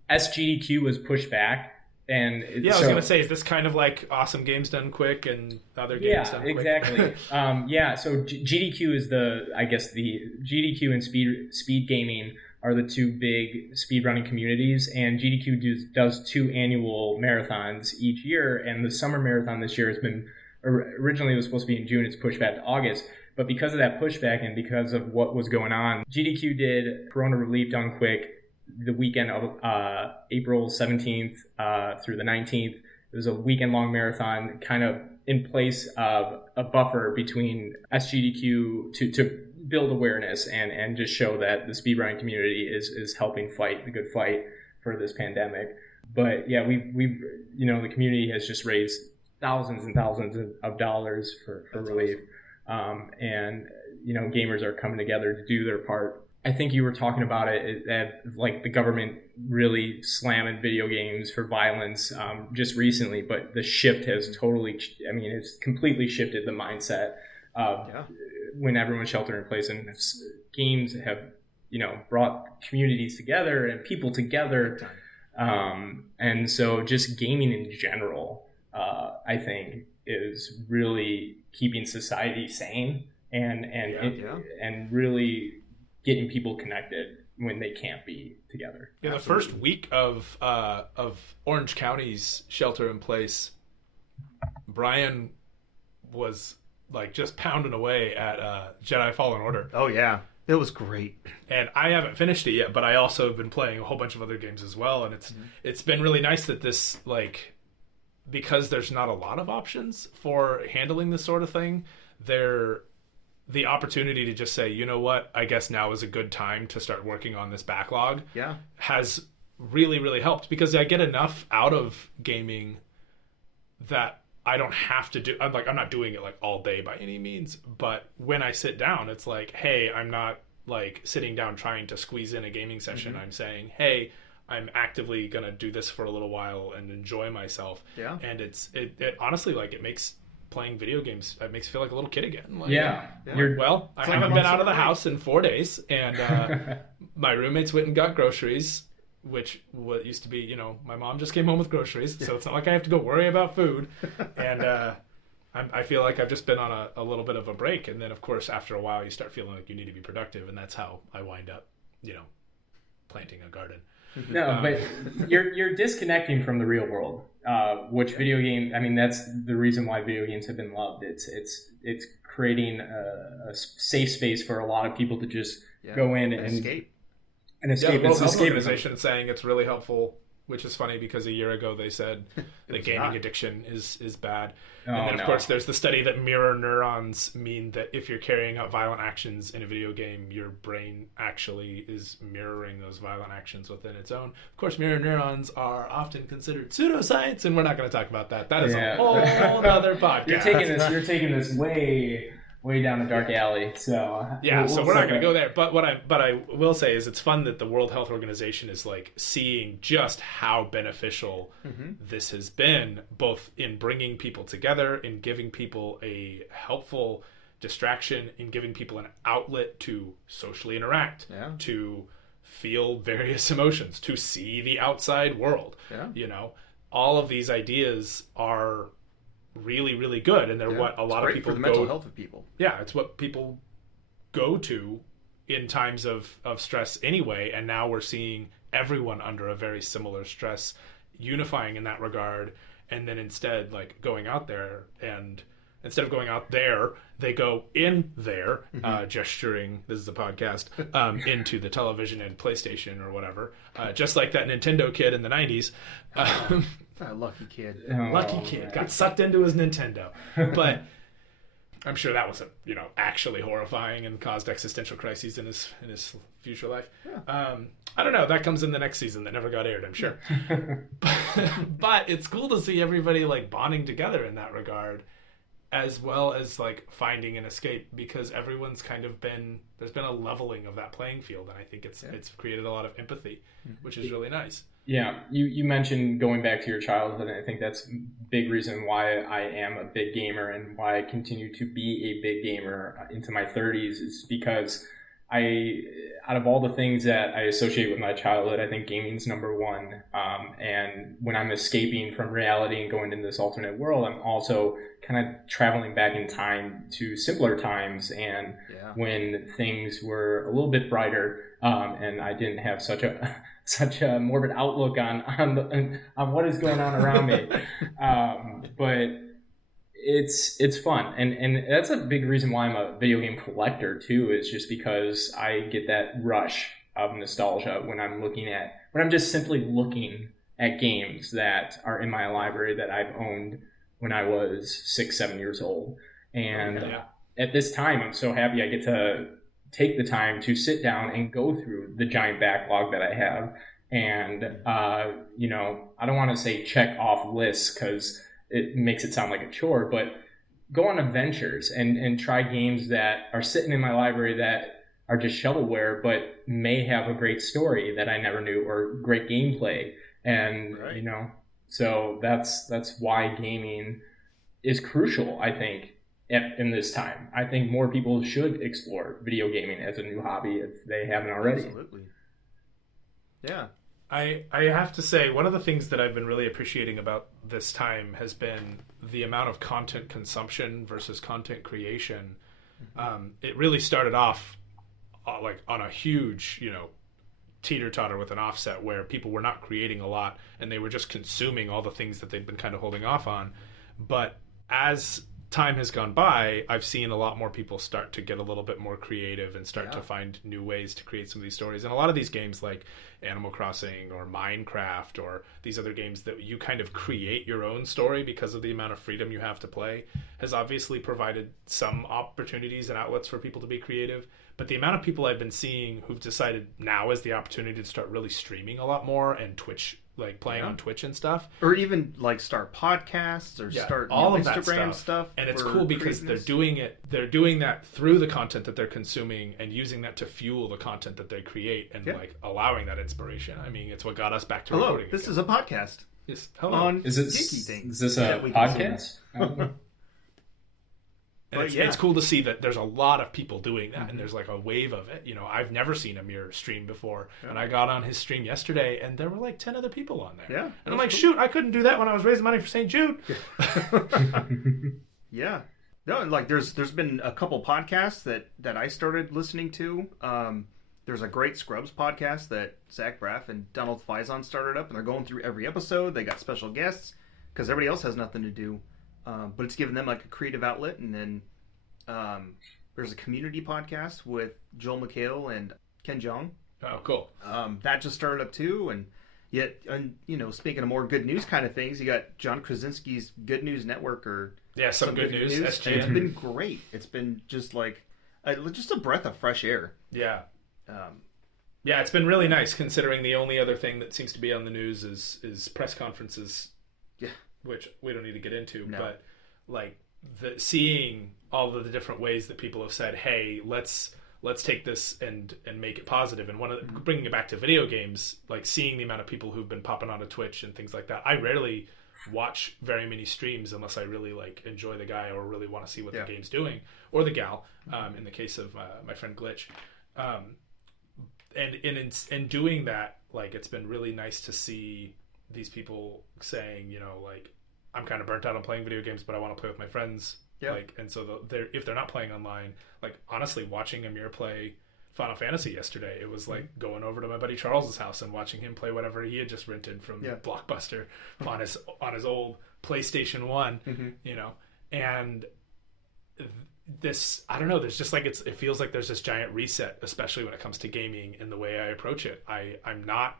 SGDQ was pushed back, and I was going to say, is this kind of like Awesome Games Done Quick and other games done quick? Exactly. So GDQ is the GDQ and speed gaming are the two big speedrunning communities, and GDQ does 2 annual marathons each year, and the summer marathon this year has been, originally it was supposed to be in June, it's pushed back to August. But because of that pushback and because of what was going on, GDQ did Corona Relief Done Quick the weekend of April 17th through the 19th. It was a weekend-long marathon, kind of in place of a buffer between SGDQ to build awareness and just show that the speedrunning community is helping fight the good fight for this pandemic. But yeah, we the community has just raised thousands and thousands of dollars for relief. And gamers are coming together to do their part. I think you were talking about it that like the government really slamming video games for violence just recently, but the shift has it's completely shifted the mindset when everyone's sheltering in place, and games have brought communities together and people together, and so just gaming in general, I think is really keeping society sane and really getting people connected when they can't be together. Yeah, the first week of Orange County's shelter in place, Brian was like just pounding away at Jedi Fallen Order. Oh yeah, it was great. And I haven't finished it yet, but I also have been playing a whole bunch of other games as well. And it's been really nice that this, like, because there's not a lot of options for handling this sort of thing, the opportunity to just say, you know what, I guess now is a good time to start working on this backlog has really, really helped, because I get enough out of gaming that I don't have to do. I'm not doing it like all day by any means, but when I sit down, it's like, hey, I'm not like sitting down trying to squeeze in a gaming session. I'm saying, hey, I'm actively gonna do this for a little while and enjoy myself. Yeah. And it honestly, like, it makes playing video games, it makes me feel like a little kid again. Like, I haven't been out of the house in 4 days, and my roommates went and got groceries, which what used to be, you know, my mom just came home with groceries, so it's not like I have to go worry about food. And I feel like I've just been on a little bit of a break, and then of course after a while you start feeling like you need to be productive, and that's how I wind up, you know, planting a garden. No, but you're disconnecting from the real world, which video game. I mean, that's the reason why video games have been loved. It's creating a safe space for a lot of people to just go in and escape. And escape. It's escape organization saying it's really helpful, which is funny because a year ago they said that gaming addiction is bad. And then, of course, there's the study that mirror neurons mean that if you're carrying out violent actions in a video game, your brain actually is mirroring those violent actions within its own. Of course, mirror neurons are often considered pseudoscience, and we're not going to talk about that. That is a whole other podcast. You're taking this way down a dark alley. So so we're not going to go there. But what I will say is it's fun that the World Health Organization is like seeing just how beneficial this has been, both in bringing people together, in giving people a helpful distraction, in giving people an outlet to socially interact, to feel various emotions, to see the outside world. You know, all of these ideas are really, really good, and they're what a lot of people for the mental health of people. Yeah, it's what people go to in times of stress anyway, and now we're seeing everyone under a very similar stress, unifying in that regard, and then instead, like, going out there, and instead of going out there, they go in there, gesturing, this is a podcast, into the television and PlayStation or whatever, just like that Nintendo kid in the 90s. Lucky kid. Lucky kid. Got sucked into his Nintendo. But I'm sure that was, actually horrifying and caused existential crises in his future life. I don't know. That comes in the next season that never got aired, I'm sure. But it's cool to see everybody, like, bonding together in that regard, as well as, like, finding an escape, because everyone's kind of there's been a leveling of that playing field, and I think it's created a lot of empathy, which is really nice. Yeah, you mentioned going back to your childhood, and I think that's a big reason why I am a big gamer and why I continue to be a big gamer into my 30s, is because out of all the things that I associate with my childhood, I think gaming's number one. And when I'm escaping from reality and going into this alternate world, I'm also kind of traveling back in time to simpler times, and when things were a little bit brighter, and I didn't have such a morbid outlook on what is going on around me. But it's fun, and that's a big reason why I'm a video game collector too, is just because I get that rush of nostalgia when I'm just simply looking at games that are in my library that I've owned when I was 6-7 years old. And at this time, I'm so happy I get to take the time to sit down and go through the giant backlog that I have. And, I don't want to say check off lists because it makes it sound like a chore, but go on adventures and try games that are sitting in my library that are just shovelware, but may have a great story that I never knew, or great gameplay. And, so that's why gaming is crucial, I think, in this time. I think more people should explore video gaming as a new hobby if they haven't already. Absolutely. Yeah. I have to say, one of the things that I've been really appreciating about this time has been the amount of content consumption versus content creation. It really started off like on a huge, teeter-totter with an offset where people were not creating a lot and they were just consuming all the things that they'd been kind of holding off on. But as time has gone by, I've seen a lot more people start to get a little bit more creative and start to find new ways to create some of these stories. And a lot of these games like Animal Crossing or Minecraft or these other games that you kind of create your own story because of the amount of freedom you have to play has obviously provided some opportunities and outlets for people to be creative. But the amount of people I've been seeing who've decided now is the opportunity to start really streaming a lot more and Twitch, like playing on Twitch and stuff, or even like start podcasts or start all of Instagram that stuff. And it's cool because they're doing that through the content that they're consuming and using that to fuel the content that they create and like allowing that inspiration. I mean, it's what got us back to recording. This is a podcast. Yes, hello. On Is it geeky things. Is this a podcast? And it's cool to see that there's a lot of people doing that, and there's like a wave of it. I've never seen Amir stream before, and I got on his stream yesterday, and there were like 10 other people on there. Yeah, and I'm like, shoot, I couldn't do that when I was raising money for St. Jude. Yeah, no, like there's been a couple podcasts that I started listening to. There's a great Scrubs podcast that Zach Braff and Donald Faison started up, and they're going through every episode. They got special guests because everybody else has nothing to do. But it's given them like a creative outlet. And then there's a community podcast with Joel McHale and Ken Jeong. Oh, cool. That just started up too. And yet, speaking of more good news kind of things, you got John Krasinski's Good News Network or some good news. It's been great. It's been just like just a breath of fresh air. Yeah. It's been really nice considering the only other thing that seems to be on the news is press conferences. Yeah. Which we don't need to get into, but like seeing all of the different ways that people have said, "Hey, let's take this and make it positive." And one of bringing it back to video games, like seeing the amount of people who've been popping onto Twitch and things like that. I rarely watch very many streams unless I really like enjoy the guy or really want to see what the game's doing or the gal. In the case of my friend Glitch, and in doing that, like it's been really nice to see these people saying, like, I'm kind of burnt out on playing video games, but I want to play with my friends. Yeah. Like, and so if they're not playing online, like honestly, watching Amir play Final Fantasy yesterday, it was like going over to my buddy Charles's house and watching him play whatever he had just rented from Blockbuster on his old PlayStation 1, and this, I don't know, there's just like, it feels like there's this giant reset, especially when it comes to gaming and the way I approach it. I'm not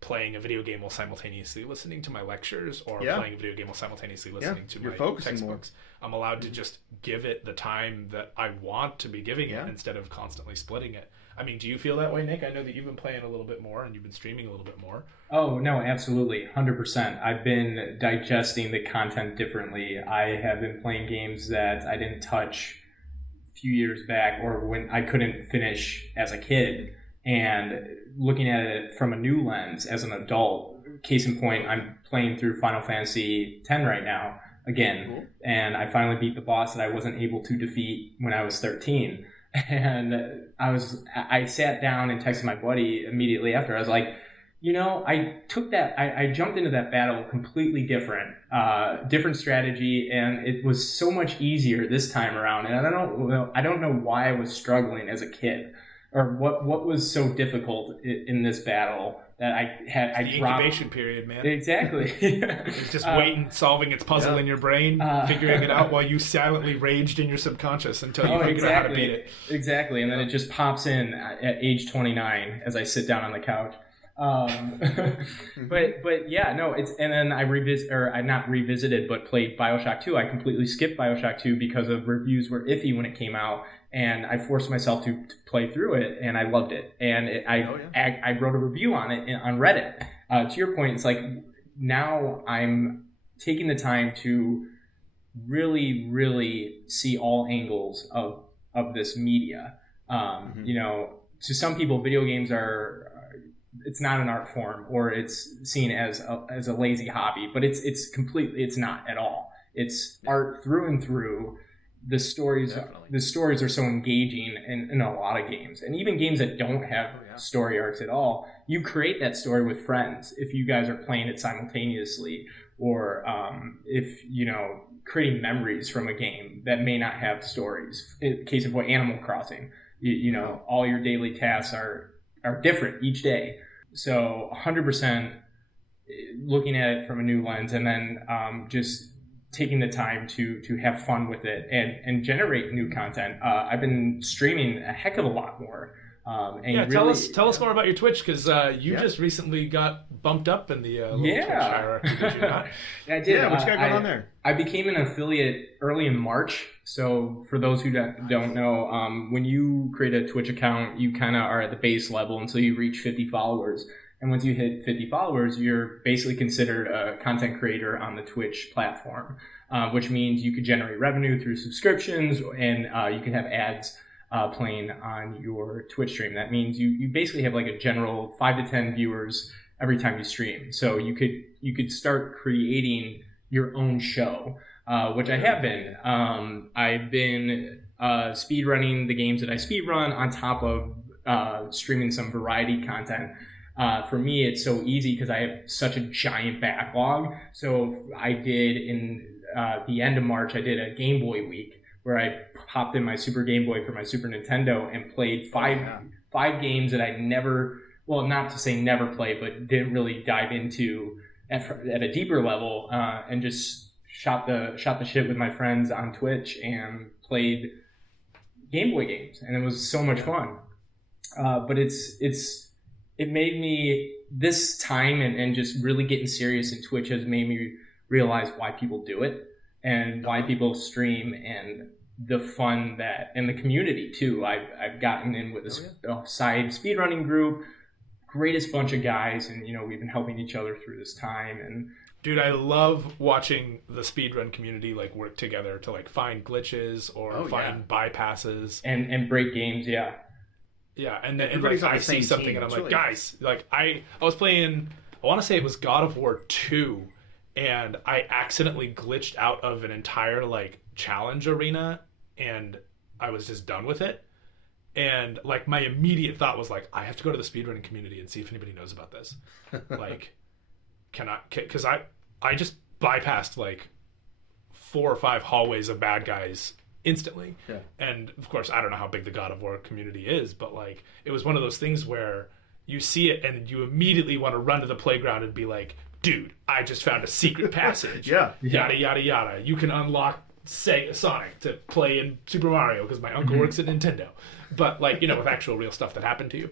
playing a video game while simultaneously listening to my lectures or playing a video game while simultaneously listening to my textbooks. I'm allowed to just give it the time that I want to be giving it instead of constantly splitting it. I mean, do you feel that way, Nick? I know that you've been playing a little bit more and you've been streaming a little bit more. Oh, no, absolutely. 100%. I've been digesting the content differently. I have been playing games that I didn't touch a few years back or when I couldn't finish as a kid. And looking at it from a new lens as an adult, case in point, I'm playing through Final Fantasy X right now again, and I finally beat the boss that I wasn't able to defeat when I was 13. And I sat down and texted my buddy immediately after. I was like, I jumped into that battle completely different strategy, and it was so much easier this time around. And I don't know why I was struggling as a kid. Or what was so difficult in this battle that I had? The incubation period, man. Exactly. It's just waiting, solving its puzzle in your brain, figuring it out while you silently raged in your subconscious until you figured out how to beat it. Exactly, and then it just pops in at age 29 as I sit down on the couch. But yeah, no, and then I not revisited, but played BioShock 2. I completely skipped BioShock 2 because of reviews were iffy when it came out. And I forced myself to play through it, and I loved it. And I wrote a review on it on Reddit. To your point, it's like now I'm taking the time to really, really see all angles of this media. To some people, video games it's not an art form, or it's seen as a lazy hobby. But it's completely, it's not at all. It's art through and through. the stories are so engaging in a lot of games, and even games that don't have story arcs at all. You create that story with friends if you guys are playing it simultaneously, or if creating memories from a game that may not have stories. In the case of Animal Crossing, all your daily tasks are different each day. So 100% looking at it from a new lens, and then just taking the time to have fun with it and generate new content. I've been streaming a heck of a lot more. Tell us more about your Twitch, because you just recently got bumped up in the Twitch hierarchy, did you not? I did. Yeah, what you got going on there? I became an affiliate early in March. So for those who don't know, when you create a Twitch account, you kind of are at the base level until you reach 50 followers. And once you hit 50 followers, you're basically considered a content creator on the Twitch platform, which means you could generate revenue through subscriptions, and you can have ads playing on your Twitch stream. That means you basically have like a general 5 to 10 viewers every time you stream. So you could start creating your own show, which I have been. I've been speedrunning the games that I speedrun on top of streaming some variety content. For me, it's so easy because I have such a giant backlog. So I did in the end of March, I did a Game Boy week where I popped in my Super Game Boy for my Super Nintendo and played five games that I never, well, not to say never played, but didn't really dive into at a deeper level, and just shot the shit with my friends on Twitch and played Game Boy games, and it was so much fun. But it made me, this time and just really getting serious in Twitch has made me realize why people do it and why people stream, and the fun that, and the community too. I've gotten in with a side speedrunning group, greatest bunch of guys, and we've been helping each other through this time. And dude, I love watching the speedrun community like work together to like find glitches or find bypasses and break games. Yeah, and then like, I see something team. And I'm like, guys, like I was playing, I want to say it was God of War 2, and I accidentally glitched out of an entire like challenge arena, and I was just done with it. And like my immediate thought was like, I have to go to the speedrunning community and see if anybody knows about this. Like, because I just bypassed like 4 or 5 hallways of bad guys instantly. Yeah. And of course, I don't know how big the God of War community is, but like it was one of those things where you see it and you immediately want to run to the playground and be like, dude, I just found a secret passage. Yada, yada, yada. You can unlock Sonic to play in Super Mario because my uncle works at Nintendo. But like, with actual real stuff that happened to you.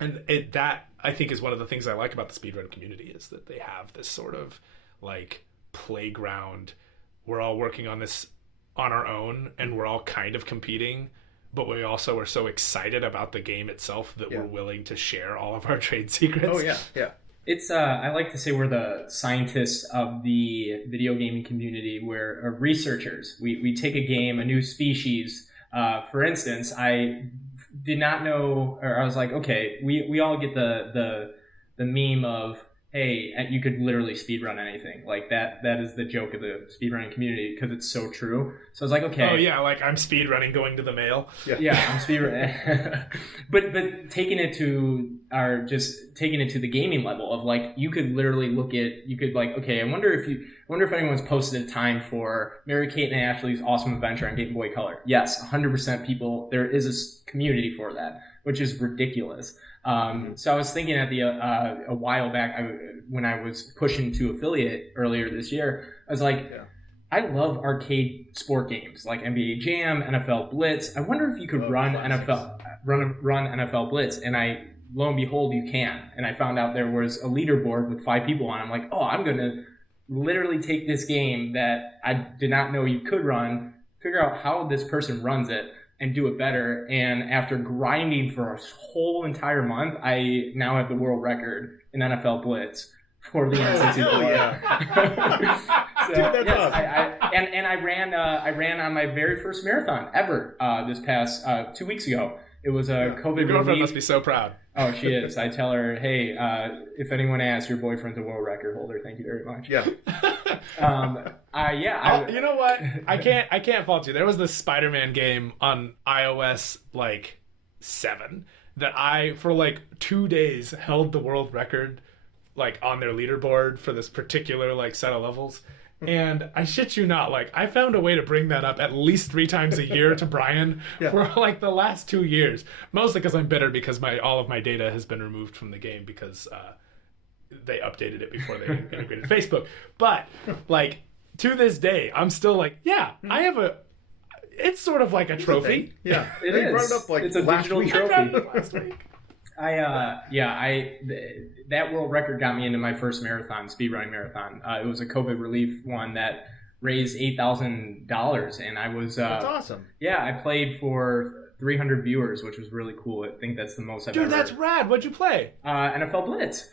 And that, I think, is one of the things I like about the speedrun community, is that they have this sort of like playground. We're all working on this on our own, and we're all kind of competing, but we also are so excited about the game itself that we're willing to share all of our trade secrets. Oh yeah. It's I like to say we're the scientists of the video gaming community. We're researchers. We take a game, a new species. For instance, I did not know, or I was like, okay, we all get the meme of, hey, you could literally speedrun anything. Like that is the joke of the speedrunning community because it's so true. So I was like, okay. Oh yeah, like I'm speedrunning going to the mail. Yeah, I'm speedrunning. but taking it to the gaming level of like, you could literally okay, I wonder if anyone's posted a time for Mary-Kate and Ashley's Awesome Adventure on Game Boy Color. Yes, 100% people, there is a community for that, which is ridiculous. So I was thinking at a while back, when I was pushing to affiliate earlier this year, I was like, I love arcade sport games like NBA Jam, NFL Blitz. I wonder if you could run NFL Blitz, and lo and behold, you can. And I found out there was a leaderboard with 5 people on it. I'm like, I'm going to literally take this game that I did not know you could run, figure out how this person runs it, and do it better. And after grinding for a whole entire month, I now have the world record in NFL Blitz for the N64. Dude, that's awesome. And I ran on my very first marathon ever this past 2 weeks ago. It was a COVID Your girlfriend relief. must be so proud. Oh, she is. I tell her, hey, if anyone asks, your boyfriend's a world record holder. Thank you very much. Yeah. You know what? I can't fault you. There was this Spider-Man game on iOS 7 that I for 2 days held the world record on their leaderboard for this particular set of levels. And I shit you not, I found a way to bring that up at least 3 times a year to Brian for the last 2 years. Mostly because I'm bitter because all of my data has been removed from the game because they updated it before they integrated Facebook. But to this day, I'm still I have a. It's sort of like a trophy. Yeah, it is. is. Brought it up it's a last digital week. trophy. Last week. That world record got me into my first marathon, speedrunning marathon. It was a COVID relief one that raised $8,000, and I was. That's awesome. Yeah, I played for 300 viewers, which was really cool. I think that's the most I've ever. Dude, that's rad. What'd you play? NFL Blitz.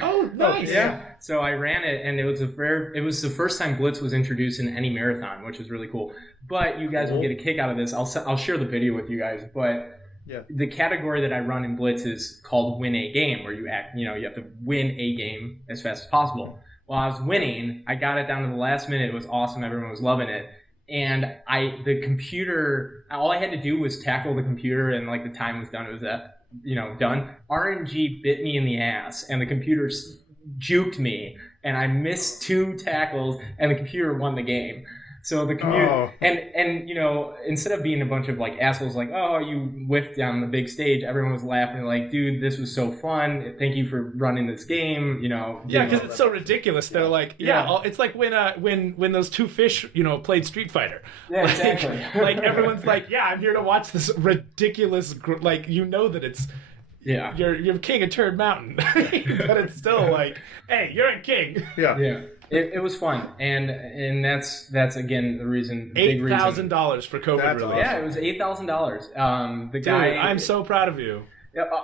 Oh, nice. Yeah. So I ran it, and it was the first time Blitz was introduced in any marathon, which was really cool. But you guys will get a kick out of this. I'll share the video with you guys, but. Yeah. The category that I run in Blitz is called win a game, where you have to win a game as fast as possible. While I was winning, I got it down to the last minute. It was awesome. Everyone was loving it. And the computer, all I had to do was tackle the computer, and the time was done. It was done. RNG bit me in the ass, and the computer juked me, and I missed 2 tackles, and the computer won the game. So the computer, and instead of being a bunch of assholes oh, you whiffed down the big stage, everyone was laughing dude, this was so fun. Thank you for running this game. Yeah, because it's so ridiculous. They're it's like when those 2 fish played Street Fighter. Yeah, exactly. Everyone's I'm here to watch this ridiculous that it's. Yeah, you're king of Turd Mountain, but it's still hey, you're a king. Yeah. It was fun, and that's again the reason. $8,000 for COVID relief. Awesome. Yeah, it was $8,000. The guy. Dude, I'm so proud of you.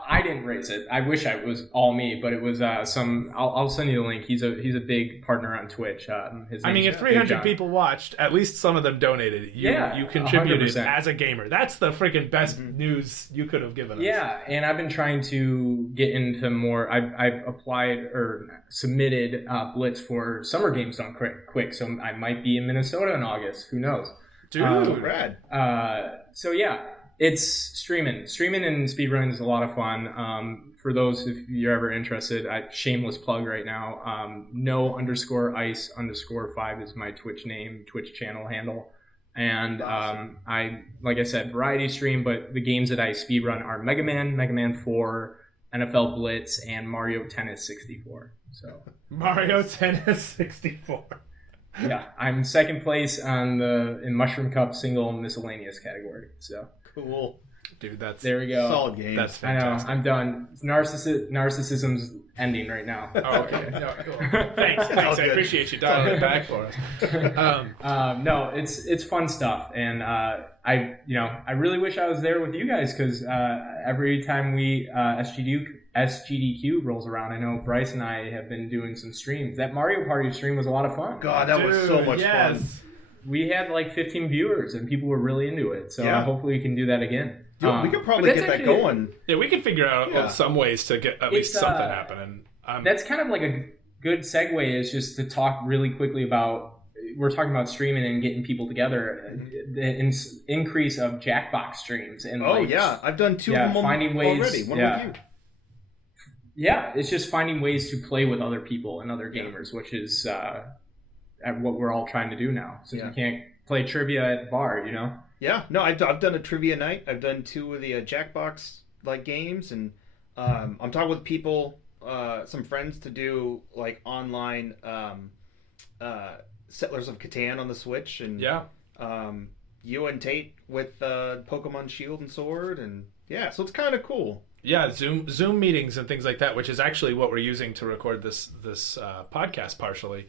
I didn't raise it. I wish it was all me, but it was some. I'll send you the link. He's a big partner on Twitch. If 300 people watched, at least some of them donated. You contributed 100%. As a gamer. That's the freaking best news you could have given us. Yeah, and I've been trying to get into more. I've applied or submitted Blitz for Summer Games Done Quick, so I might be in Minnesota in August. Who knows? Dude, rad. So yeah. It's streaming and speedrunning is a lot of fun. For those if you're ever interested, shameless plug right now. No_ice_5 is my Twitch channel handle, and awesome. I like I said variety stream, but the games that I speedrun are Mega Man 4, NFL Blitz, and Mario Tennis 64. So Mario Tennis 64. Yeah, I'm second place in Mushroom Cup single miscellaneous category. So. Cool. Dude, there we go. Solid game. That's fantastic. I know. I'm done. Narcissism's ending right now. Oh, okay. No, cool. Thanks. I appreciate you dialing it back for us. No, it's fun stuff, and I really wish I was there with you guys because every time we SGDQ rolls around, I know Bryce and I have been doing some streams. That Mario Party stream was a lot of fun. God, that was so much fun. We had 15 viewers and people were really into it. So hopefully we can do that again. We could probably get that going. Yeah, we could figure out some ways to get at least something happening. That's kind of a good segue is just to talk really quickly about, we're talking about streaming and getting people together, the increase of Jackbox streams. And I've done 2 of them finding ways, already. One with you. Yeah, it's just finding ways to play with other people and other gamers, which is... what we're all trying to do now, since we can't play trivia at the bar, Yeah, no, I've done a trivia night. I've done 2 of the Jackbox games, and I'm talking with people, some friends to do online Settlers of Catan on the Switch, and you and Tate with Pokemon Shield and Sword, and so it's kind of cool. Yeah, Zoom meetings and things like that, which is actually what we're using to record this podcast partially.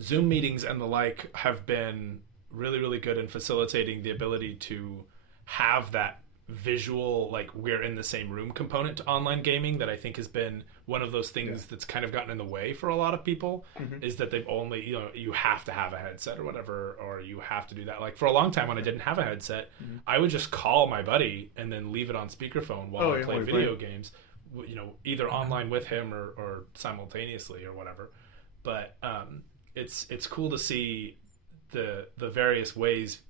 Zoom meetings and the have been really, really good in facilitating the ability to have that visual, like we're in the same room component to online gaming that I think has been one of those things that's kind of gotten in the way for a lot of people, is that they've only, you have to have a headset or whatever, or you have to do that. Like for a long time when I didn't have a headset, I would just call my buddy and then leave it on speakerphone while I played video games, either online with him or simultaneously or whatever. But it's cool to see the various ways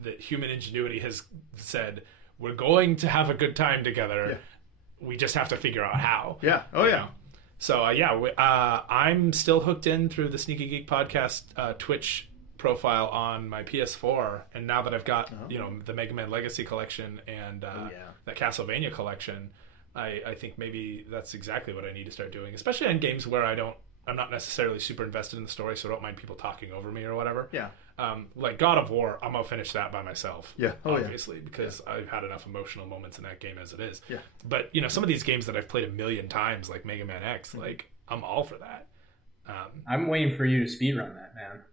that human ingenuity has said, we're going to have a good time together. We just have to figure out how. Yeah. Oh, yeah. So, I'm still hooked in through the Sneaky Geek podcast Twitch profile on my PS4. And now that I've got, the Mega Man Legacy collection and that Castlevania collection, I think maybe that's exactly what I need to start doing, especially on games where I'm not necessarily super invested in the story, so I don't mind people talking over me or whatever. Yeah. Like God of War, I'm gonna finish that by myself. Yeah. Obviously, because I've had enough emotional moments in that game as it is. Yeah. But some of these games that I've played a million times, like Mega Man X, like I'm all for that. I'm waiting for you to speedrun that, man.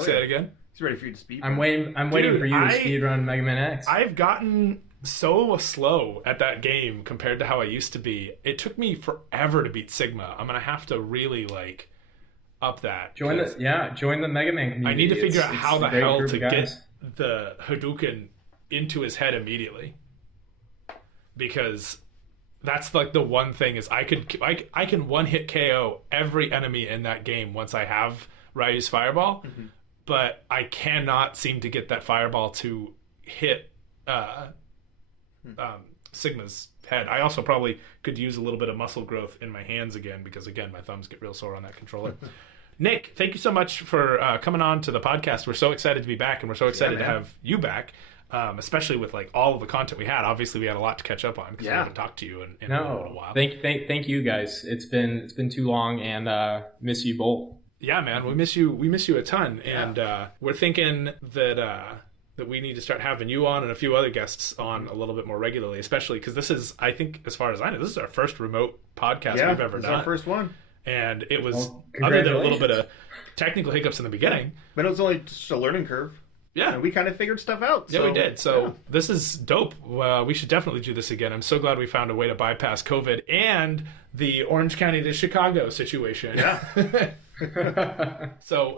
Say that again. He's ready for you to speedrun. I'm waiting for you to speedrun Mega Man X. I've gotten so slow at that game compared to how I used to be. It took me forever to beat Sigma. I'm gonna have to really up that. Join the Mega Man community. I need to figure out how the hell to get the Hadouken into his head immediately, because that's like the one thing is I can one hit KO every enemy in that game once I have Ryu's fireball, but I cannot seem to get that fireball to hit Sigma's head. I also probably could use a little bit of muscle growth in my hands again, because again my thumbs get real sore on that controller. Nick, thank you so much for coming on to the podcast. We're so excited to be back, and we're so excited to have you back, especially with all of the content we had. Obviously, we had a lot to catch up on because we haven't talked to you in a little while. Thank you guys. It's been too long, and miss you both. Yeah, man, we miss you. We miss you a ton, and we're thinking that we need to start having you on and a few other guests on a little bit more regularly, especially because this is, I think, as far as I know, this is our first remote podcast we've ever done. Our first one. And it was, other than a little bit of technical hiccups in the beginning, but it was only just a learning curve. Yeah, and we kind of figured stuff out. Yeah, we did. So this is dope. We should definitely do this again. I'm so glad we found a way to bypass COVID and the Orange County to Chicago situation. Yeah. So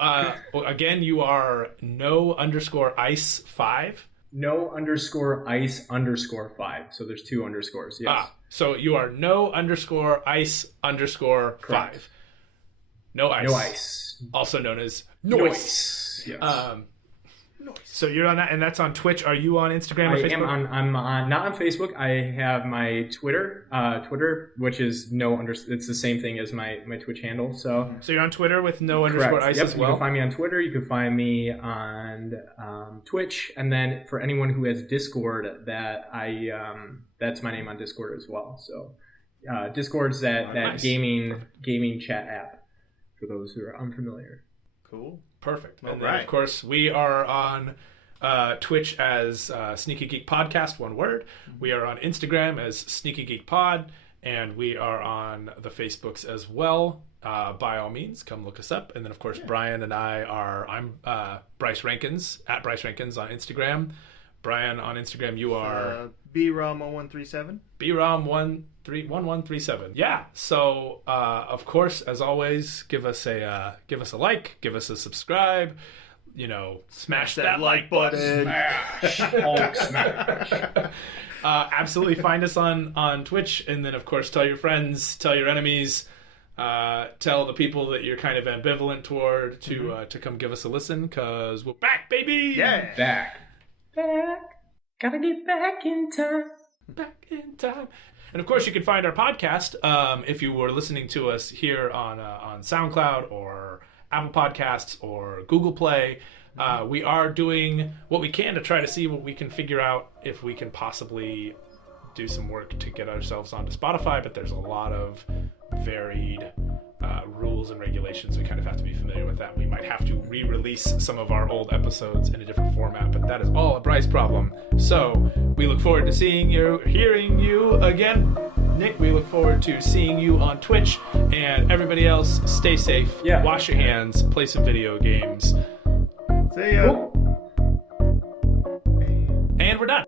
again, you are no_ice5. No_ice_5. So there's 2 underscores. Yes. So you are no_ice_5. No ice. No ice. Also known as Noise. Yes. So you're on that, and that's on Twitch. Are you on Instagram or Facebook? I'm not on Facebook. I have my Twitter, which is it's the same thing as my Twitch handle. So you're on Twitter with no_ice as well? You can find me on Twitter. You can find me on Twitch, and then for anyone who has Discord, that's my name on Discord as well. So Discord's that nice. gaming chat app for those who are unfamiliar. Cool. Perfect. And then, of course, we are on Twitch as Sneaky Geek Podcast, one word. We are on Instagram as Sneaky Geek Pod, and we are on the Facebooks as well. By all means, come look us up. And then, of course, Brian and I'm Bryce Rankins, at Bryce Rankins on Instagram. Brian, on Instagram, you are... BROM1137. BROM1137. Yeah. So, of course, as always, give us a like, give us a subscribe. Smash that like button. Smash. Hulk smash. Absolutely, find us on Twitch, and then of course tell your friends, tell your enemies, tell the people that you're kind of ambivalent toward to come give us a listen, because we're back, baby. Yeah, back. Gotta get back in time. Back in time. And of course, you can find our podcast if you were listening to us here on SoundCloud or Apple Podcasts or Google Play. We are doing what we can to try to see what we can figure out if we can possibly do some work to get ourselves onto Spotify, but there's a lot of varied rules and regulations. We kind of have to be familiar with that. We might have to re-release some of our old episodes in a different format, but that is all a Bryce problem. So we look forward to seeing you, hearing you again. Nick, we look forward to seeing you on Twitch, and everybody else, stay safe, wash your hands, play some video games. See ya. And we're done.